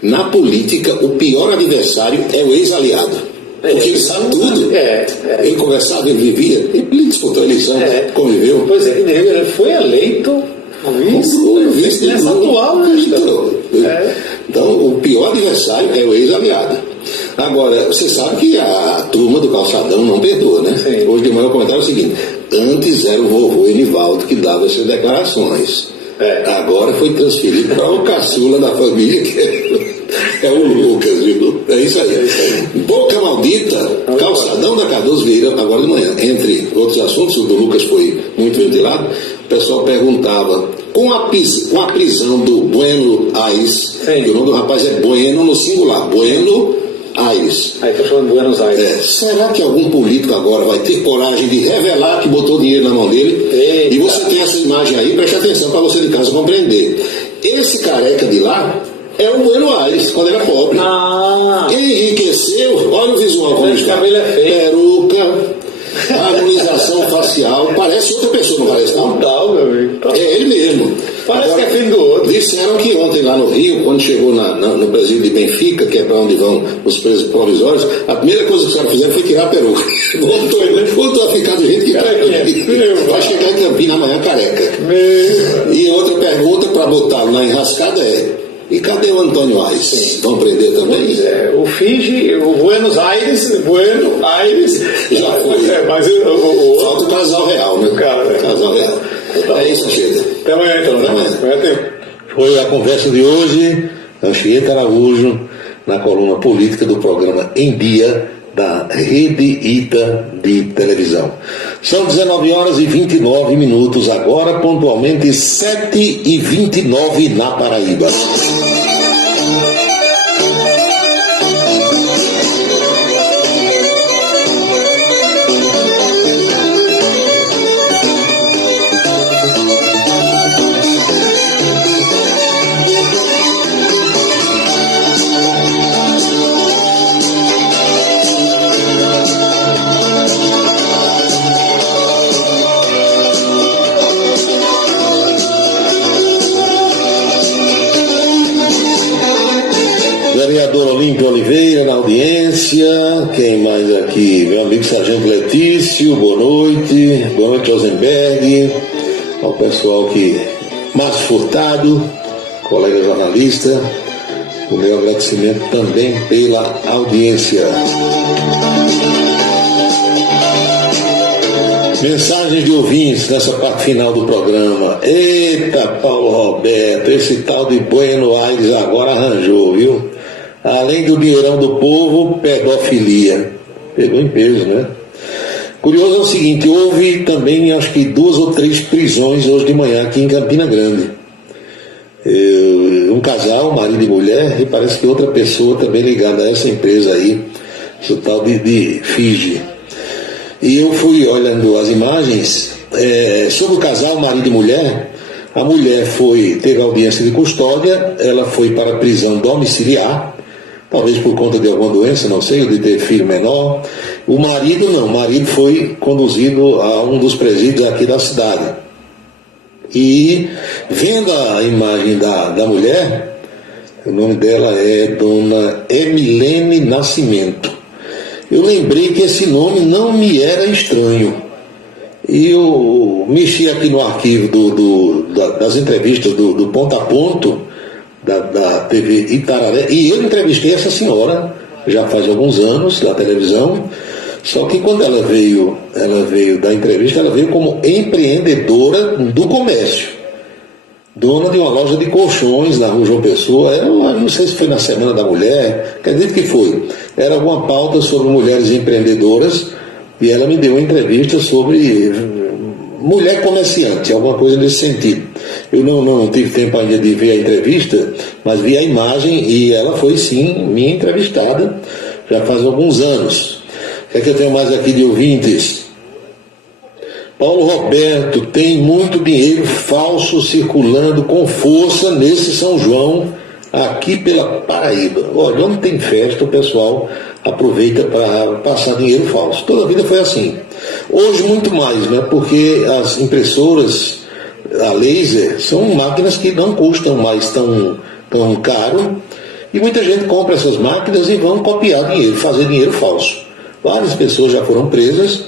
na política o pior adversário é o ex-aliado. Porque ele sabe tudo. Ele conversava, ele vivia, ele disputou a eleição, conviveu. Pois é, ele foi eleito vice nessa atual gestão. Então, o pior adversário é o ex-aliado. Agora, você sabe que a turma do Calçadão não perdoa, né? Sim. Hoje de manhã eu comentava o seguinte: antes era o vovô Enivaldo que dava essas declarações. Agora foi transferido para o caçula da família, que é o Lucas, viu? É isso aí. Boca Maldita, Calçadão da Cardoso Vieira, agora de manhã. Entre outros assuntos, o do Lucas foi muito ventilado. O pessoal perguntava, com a prisão do Bueno Aires, que o nome do rapaz é Bueno no singular, Bueno Aires. Aí tá falando Buenos Aires. Será que algum político agora vai ter coragem de revelar que botou dinheiro na mão dele? Eita. E você tem essa imagem aí, preste atenção para você de casa compreender. Esse careca de lá é o Bueno Aires, quando era pobre. Quem enriqueceu, olha o visual como está. Cabelo é feio. Peruca, harmonização facial, parece outra pessoa, não parece não? Não, meu amigo. É ele mesmo. Parece que é filho do outro. Disseram que ontem lá no Rio, quando chegou no presídio de Benfica, que é para onde vão os presos provisórios, a primeira coisa que os caras fizeram foi tirar a peruca. Voltou a ficar do jeito que está. Vai chegar em Campina amanhã careca. E outra pergunta para botá-lo na enrascada e cadê o Antônio Aires? Vão prender também? Pois é, o Fiji, o Buenos Aires já foi. Mas falta o casal real, né? Casal real. É isso, chega. Até amanhã, então, né? Amanhã tem. Foi a conversa de hoje, Anchieta Araújo, na coluna política do programa Em Dia, da Rede Ita de televisão. São 19h29, agora pontualmente 7h29 na Paraíba. Vereador Olímpio Oliveira na audiência. Quem mais aqui? Meu amigo Sargento Letício, boa noite. Boa noite, Rosenberg. Ao pessoal que Márcio Furtado, colega jornalista. O meu agradecimento também pela audiência. Mensagens de ouvintes nessa parte final do programa. Eita, Paulo Roberto, esse tal de Bueno Aires agora arranjou, viu? Além do dinheirão do povo, pedofilia. Pegou em peso, né? Curioso é o seguinte, houve também acho que 2 ou 3 prisões hoje de manhã aqui em Campina Grande. Um casal, marido e mulher, e parece que outra pessoa também ligada a essa empresa aí, esse tal de Fiji. E eu fui olhando as imagens sobre o casal, marido e mulher. A mulher teve audiência de custódia, ela foi para a prisão domiciliar, talvez por conta de alguma doença, não sei, de ter filho menor. O marido não, o marido foi conduzido a um dos presídios aqui da cidade. E vendo a imagem da mulher, o nome dela é Dona Emilene Nascimento. Eu lembrei que esse nome não me era estranho. E eu mexi aqui no arquivo das entrevistas do Ponto a Ponto, da TV Itararé, e eu entrevistei essa senhora, já faz alguns anos, da televisão, só que quando ela veio da entrevista, ela veio como empreendedora do comércio, dona de uma loja de colchões na Rua João Pessoa. Eu não sei se foi na Semana da Mulher, acredito que foi. Era alguma pauta sobre mulheres empreendedoras, e ela me deu uma entrevista sobre mulher comerciante, alguma coisa nesse sentido. Eu não tive tempo ainda de ver a entrevista, mas vi a imagem e ela foi sim minha entrevistada, já faz alguns anos. O que é que eu tenho mais aqui de ouvintes? Paulo Roberto: tem muito dinheiro falso circulando com força nesse São João, aqui pela Paraíba. Olha, onde tem festa, o pessoal aproveita para passar dinheiro falso. Toda a vida foi assim. Hoje muito mais, né? Porque as impressoras a laser são máquinas que não custam mais tão caro, e muita gente compra essas máquinas e vão copiar dinheiro, fazer dinheiro falso. Várias pessoas já foram presas.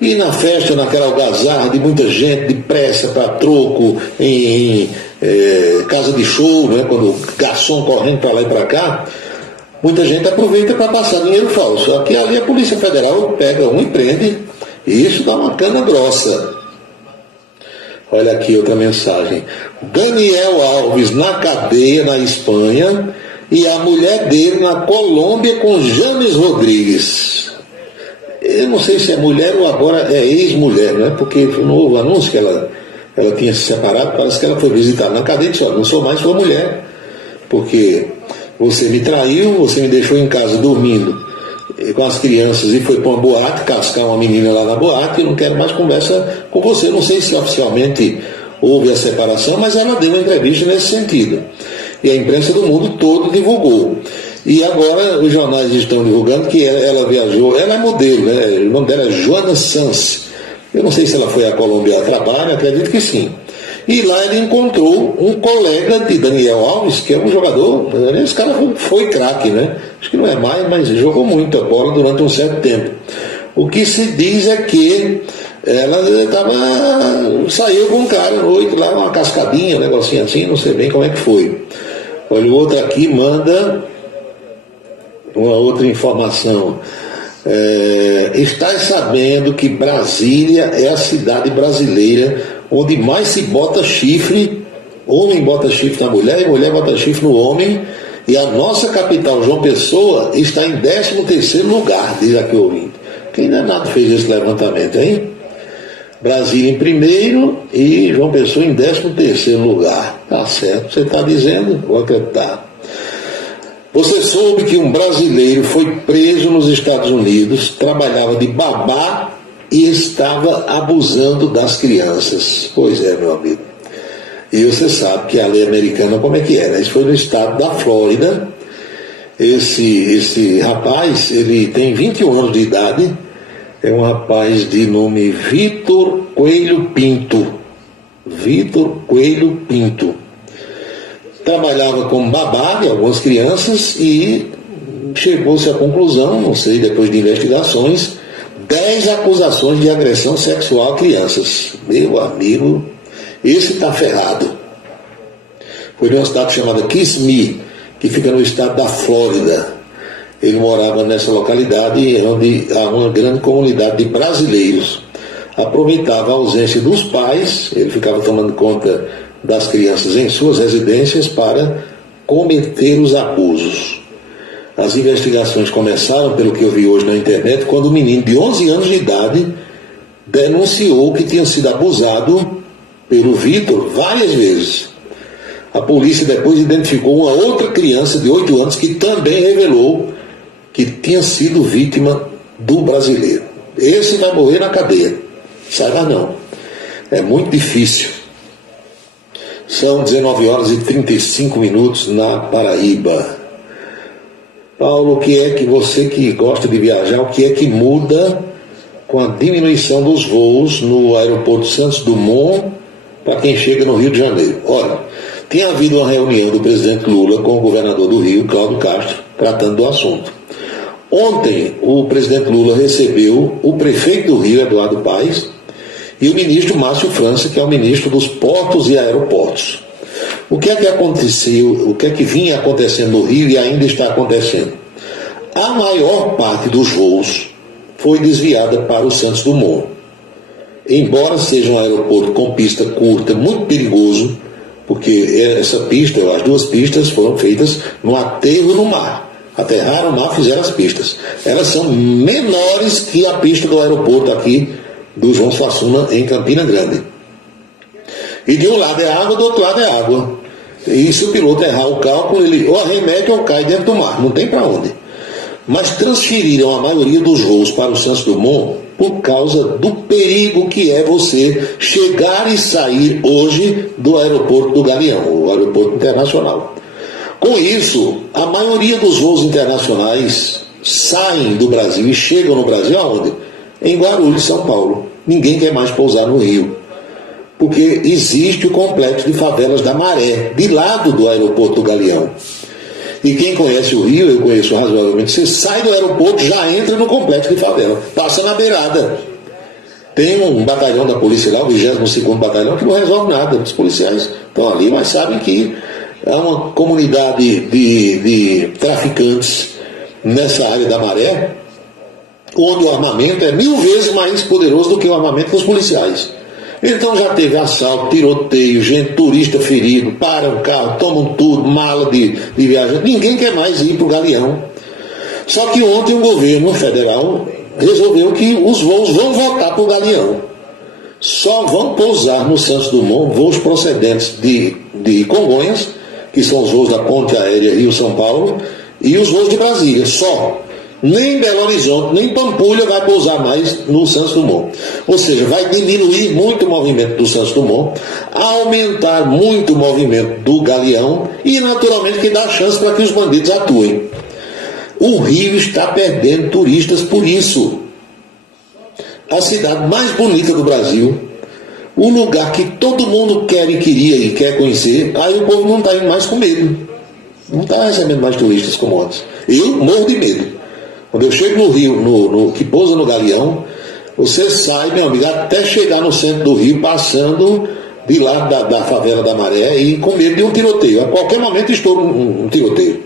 E na festa, naquela algazarra de muita gente, de pressa para troco, em casa de show, né, quando o garçom correndo para lá e para cá, muita gente aproveita para passar dinheiro falso. Aqui ali a Polícia Federal pega um e prende, e isso dá uma cana grossa. Olha aqui outra mensagem. Daniel Alves na cadeia na Espanha e a mulher dele na Colômbia com James Rodrigues. Eu não sei se é mulher ou agora é ex-mulher, não é? Porque no novo anúncio que ela tinha se separado, parece que ela foi visitar na cadeia e disse: não sou mais sua mulher, porque você me traiu, você me deixou em casa dormindo com as crianças e foi para uma boate, cascar uma menina lá na boate, eu não quero mais conversa com você. Não sei se oficialmente houve a separação, mas ela deu uma entrevista nesse sentido. E a imprensa do mundo todo divulgou. E agora os jornais estão divulgando que ela viajou, ela é modelo, né? O nome dela é Joana Sanz. Eu não sei se ela foi à Colômbia a trabalho, acredito que sim. E lá ele encontrou um colega de Daniel Alves, que é um jogador, esse cara foi craque, né? Acho que não é mais, mas jogou muito a bola durante um certo tempo. O que se diz é que ela saiu com um cara à noite lá, uma cascadinha, um negocinho assim, não sei bem como é que foi. Olha, o outro aqui manda uma outra informação. Estás sabendo que Brasília é a cidade brasileira onde mais se bota chifre, homem bota chifre na mulher e mulher bota chifre no homem, e a nossa capital, João Pessoa, está em 13º lugar, diz aqui o ouvinte. Quem danado fez esse levantamento, hein? Brasília em primeiro e João Pessoa em 13º lugar. Tá certo, você está dizendo? Vou acreditar. Você soube que um brasileiro foi preso nos Estados Unidos, trabalhava de babá e estava abusando das crianças. Pois é, meu amigo. E você sabe que a lei americana como é que é, né? Isso foi no estado da Flórida. Esse rapaz, ele tem 21 anos de idade, é um rapaz de nome Vitor Coelho Pinto. Vitor Coelho Pinto. Trabalhava como babá de algumas crianças e chegou-se à conclusão, não sei, depois de investigações, 10 acusações de agressão sexual a crianças. Meu amigo, esse está ferrado. Foi numa cidade chamada Kissimmee, que fica no estado da Flórida. Ele morava nessa localidade onde há uma grande comunidade de brasileiros. Aproveitava a ausência dos pais, ele ficava tomando conta das crianças em suas residências para cometer os abusos. As investigações começaram, pelo que eu vi hoje na internet, quando o menino de 11 anos de idade denunciou que tinha sido abusado pelo Vitor várias vezes. A polícia depois identificou uma outra criança de 8 anos que também revelou que tinha sido vítima do brasileiro. Esse vai morrer na cadeia. Saiba não. É muito difícil. São 19 horas e 35 minutos na Paraíba. Paulo, o que é que você que gosta de viajar, o que é que muda com a diminuição dos voos no aeroporto Santos Dumont para quem chega no Rio de Janeiro? Olha, tinha havido uma reunião do presidente Lula com o governador do Rio, Cláudio Castro, tratando do assunto. Ontem, o presidente Lula recebeu o prefeito do Rio, Eduardo Paes, e o ministro Márcio França, que é o ministro dos Portos e Aeroportos. O que é que aconteceu, o que é que vinha acontecendo no Rio e ainda está acontecendo? A maior parte dos voos foi desviada para o Santos Dumont. Embora seja um aeroporto com pista curta, muito perigoso, porque essa pista, as duas pistas foram feitas no aterro no mar. Aterraram no mar, fizeram as pistas. Elas são menores que a pista do aeroporto aqui do João Suassuna, em Campina Grande. E de um lado é água, do outro lado é água. E se o piloto errar o cálculo, ele ou arremete ou cai dentro do mar, não tem para onde. Mas transferiram a maioria dos voos para o Santos Dumont por causa do perigo que é você chegar e sair hoje do aeroporto do Galeão, o aeroporto internacional. Com isso, a maioria dos voos internacionais saem do Brasil e chegam no Brasil aonde? Em Guarulhos, São Paulo. Ninguém quer mais pousar no Rio, porque existe o complexo de favelas da Maré, de lado do aeroporto do Galeão. E quem conhece o Rio, eu conheço razoavelmente, você sai do aeroporto, já entra no complexo de favela, passa na beirada. Tem um batalhão da polícia lá, o 22º Batalhão, que não resolve nada. Os policiais estão ali, mas sabem que há uma comunidade de traficantes nessa área da Maré, onde o armamento é 1000 vezes mais poderoso do que o armamento dos policiais. Então já teve assalto, tiroteio, gente, turista ferido, param o carro, tomam tudo, mala de viajante. Ninguém quer mais ir para o Galeão. Só que ontem o governo federal resolveu que os voos vão voltar para o Galeão. Só vão pousar no Santos Dumont voos procedentes de Congonhas, que são os voos da Ponte Aérea Rio-São Paulo, e os voos de Brasília, só. Nem Belo Horizonte, nem Pampulha vai pousar mais no Santos Dumont. Ou seja, vai diminuir muito o movimento do Santos Dumont, aumentar muito o movimento do Galeão e, naturalmente, que dá chance para que os bandidos atuem. O Rio está perdendo turistas por isso. A cidade mais bonita do Brasil, o lugar que todo mundo quer e queria e quer conhecer, aí o povo não está indo mais com medo. Não está recebendo mais turistas como antes. Eu morro de medo. Quando eu chego no Rio, que pousa no Galeão, você sai, meu amigo, até chegar no centro do Rio, passando de lá da favela da Maré e com medo de um tiroteio. A qualquer momento estoura um tiroteio.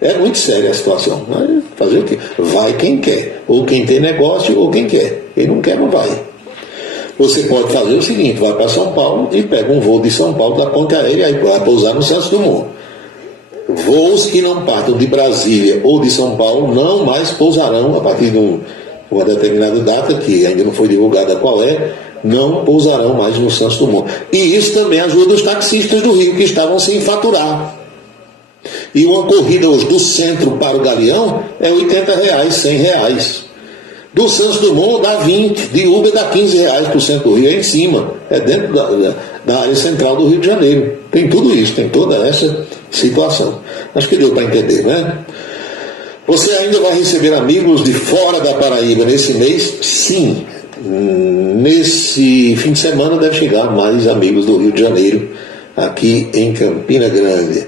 É muito séria a situação. Mas fazer o quê? Vai quem quer. Ou quem tem negócio, ou quem quer. Quem não quer, não vai. Você pode fazer o seguinte, vai para São Paulo e pega um voo de São Paulo da Ponte Aérea e vai pousar no Santos Dumont. Voos que não partam de Brasília ou de São Paulo não mais pousarão a partir de uma determinada data, que ainda não foi divulgada qual é, não pousarão mais no Santos Dumont. E isso também ajuda os taxistas do Rio, que estavam sem faturar. E uma corrida hoje do centro para o Galeão é R$80, R$100. Do Santos Dumont dá 20, de Uber dá R$15 para o centro do Rio, é em cima, é dentro da área central do Rio de Janeiro. Tem tudo isso, tem toda essa situação. Acho que deu para entender, né? Você ainda vai receber amigos de fora da Paraíba nesse mês? Sim. Nesse fim de semana deve chegar mais amigos do Rio de Janeiro, aqui em Campina Grande.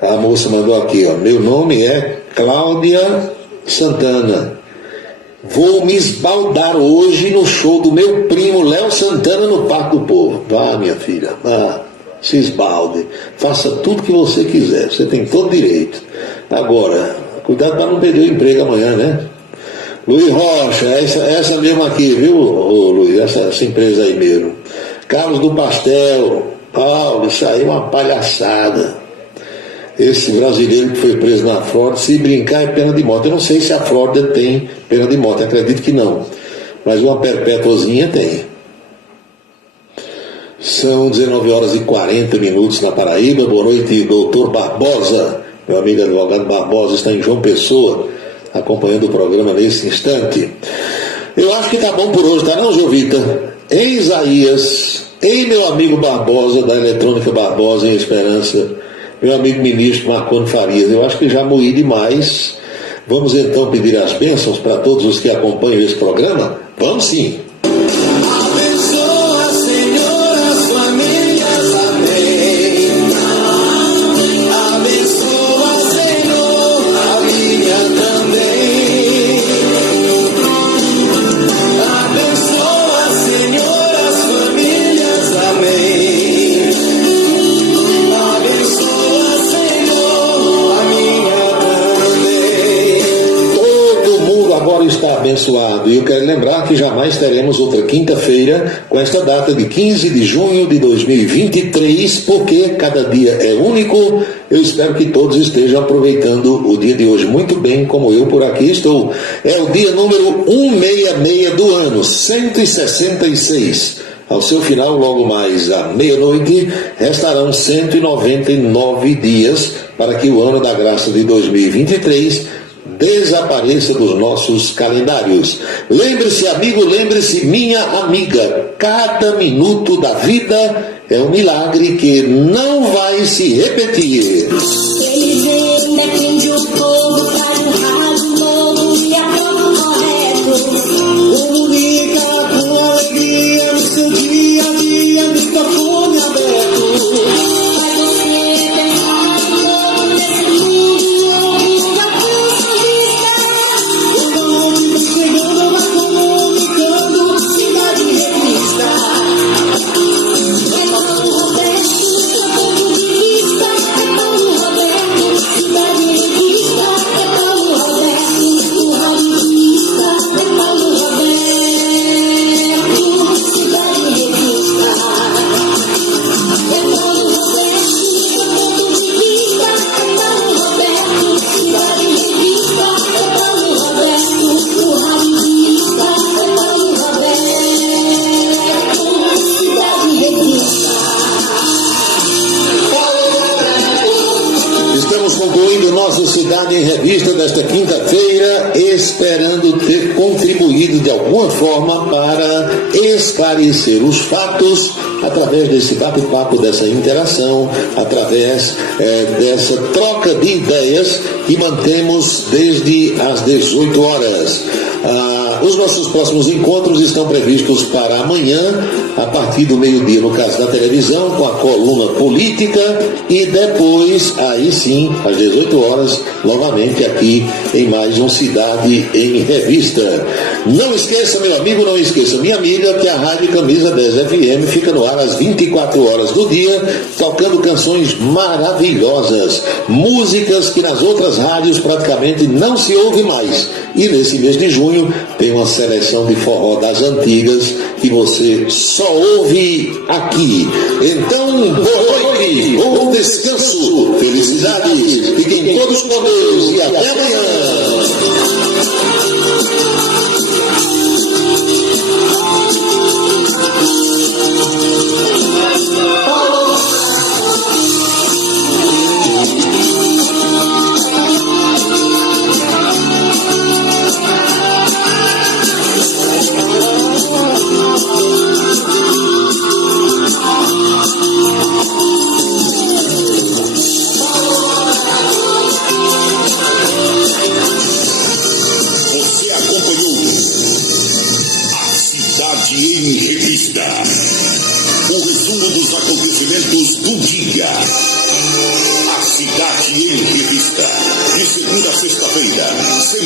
A moça mandou aqui, ó, meu nome é Cláudia Santana. Vou me esbaldar hoje no show do meu primo Léo Santana no Parque do Povo. Vá, minha filha, vá, se esbalde. Faça tudo que você quiser, você tem todo direito. Agora, cuidado para não perder o emprego amanhã, né? Luiz Rocha, essa mesmo aqui, viu, Luiz? Essa empresa aí mesmo. Carlos do Pastel, Paulo, isso aí é uma palhaçada. Esse brasileiro que foi preso na Flórida, se brincar é pena de morte. Eu não sei se a Flórida tem pena de morte, acredito que não. Mas uma perpétuazinha tem. São 19 horas e 40 minutos na Paraíba. Boa noite, doutor Barbosa. Meu amigo advogado Barbosa está em João Pessoa, acompanhando o programa nesse instante. Eu acho que tá bom por hoje, tá não, Jovita? Em Isaías, em meu amigo Barbosa, da Eletrônica Barbosa, em Esperança, meu amigo ministro Marconi Farias, eu acho que já moí demais. Vamos então pedir as bênçãos para todos os que acompanham esse programa? Vamos sim! Abençoa, Senhor, as famílias, amém. Abençoa, Senhor, a minha também. Abençoa, Senhor, as famílias, amém. Abençoa, Senhor, a minha também. Todo mundo agora está abençoado. E eu quero lembrar que jamais teremos outra quinta-feira com esta data de 15 de junho de 2023, porque cada dia é único. Eu espero que todos estejam aproveitando o dia de hoje muito bem, como eu por aqui estou. É o dia número 166 do ano, 166. Ao seu final, logo mais à meia-noite, restarão 199 dias para que o ano da graça de 2023 desapareça dos nossos calendários. Lembre-se, amigo, lembre-se, minha amiga, cada minuto da vida é um milagre que não vai se repetir. Ele vem, defende o povo, traz um rádio novo e a forma correto. Comunica com alegria no seu dia a dia, microfone aberto. Vai você pensar no novo nesse mundo novo da Cristo vista. O nome chegando, vai comunicando, cidade revista. É Paulo Roberto, seu ponto de vista. É Paulo Roberto, cidade revista. É Paulo Roberto, o rádio vista. É Paulo Roberto, cidade revista. É Paulo Roberto, seu ponto de vista. É Paulo Roberto, cidade revista. É Paulo Roberto, o rádio vista. É Paulo Roberto, cidade revista. Estamos concluindo nossa Cidade em Revista desta quinta-feira, esperando ter contribuído de alguma forma para esclarecer os fatos através desse bate-papo, dessa interação, através dessa troca de ideias que mantemos desde as 18 horas. Os nossos próximos encontros estão previstos para amanhã, a partir do meio-dia, no caso da televisão, com a coluna política, e depois, aí sim, às 18 horas, novamente aqui em mais um Cidade em Revista. Não esqueça, meu amigo, não esqueça, minha amiga, que a Rádio Camisa 10 FM fica no ar às 24 horas do dia, tocando canções maravilhosas, músicas que nas outras rádios praticamente não se ouve mais. E nesse mês de junho tem uma seleção de forró das antigas que você só ouve aqui. Então, boa noite, bom descanso, felicidades, fiquem todos com Deus e até amanhã. Você acompanhou a Cidade em Revista. O resumo dos acontecimentos do dia. A Cidade em Revista. De segunda a sexta-feira, sempre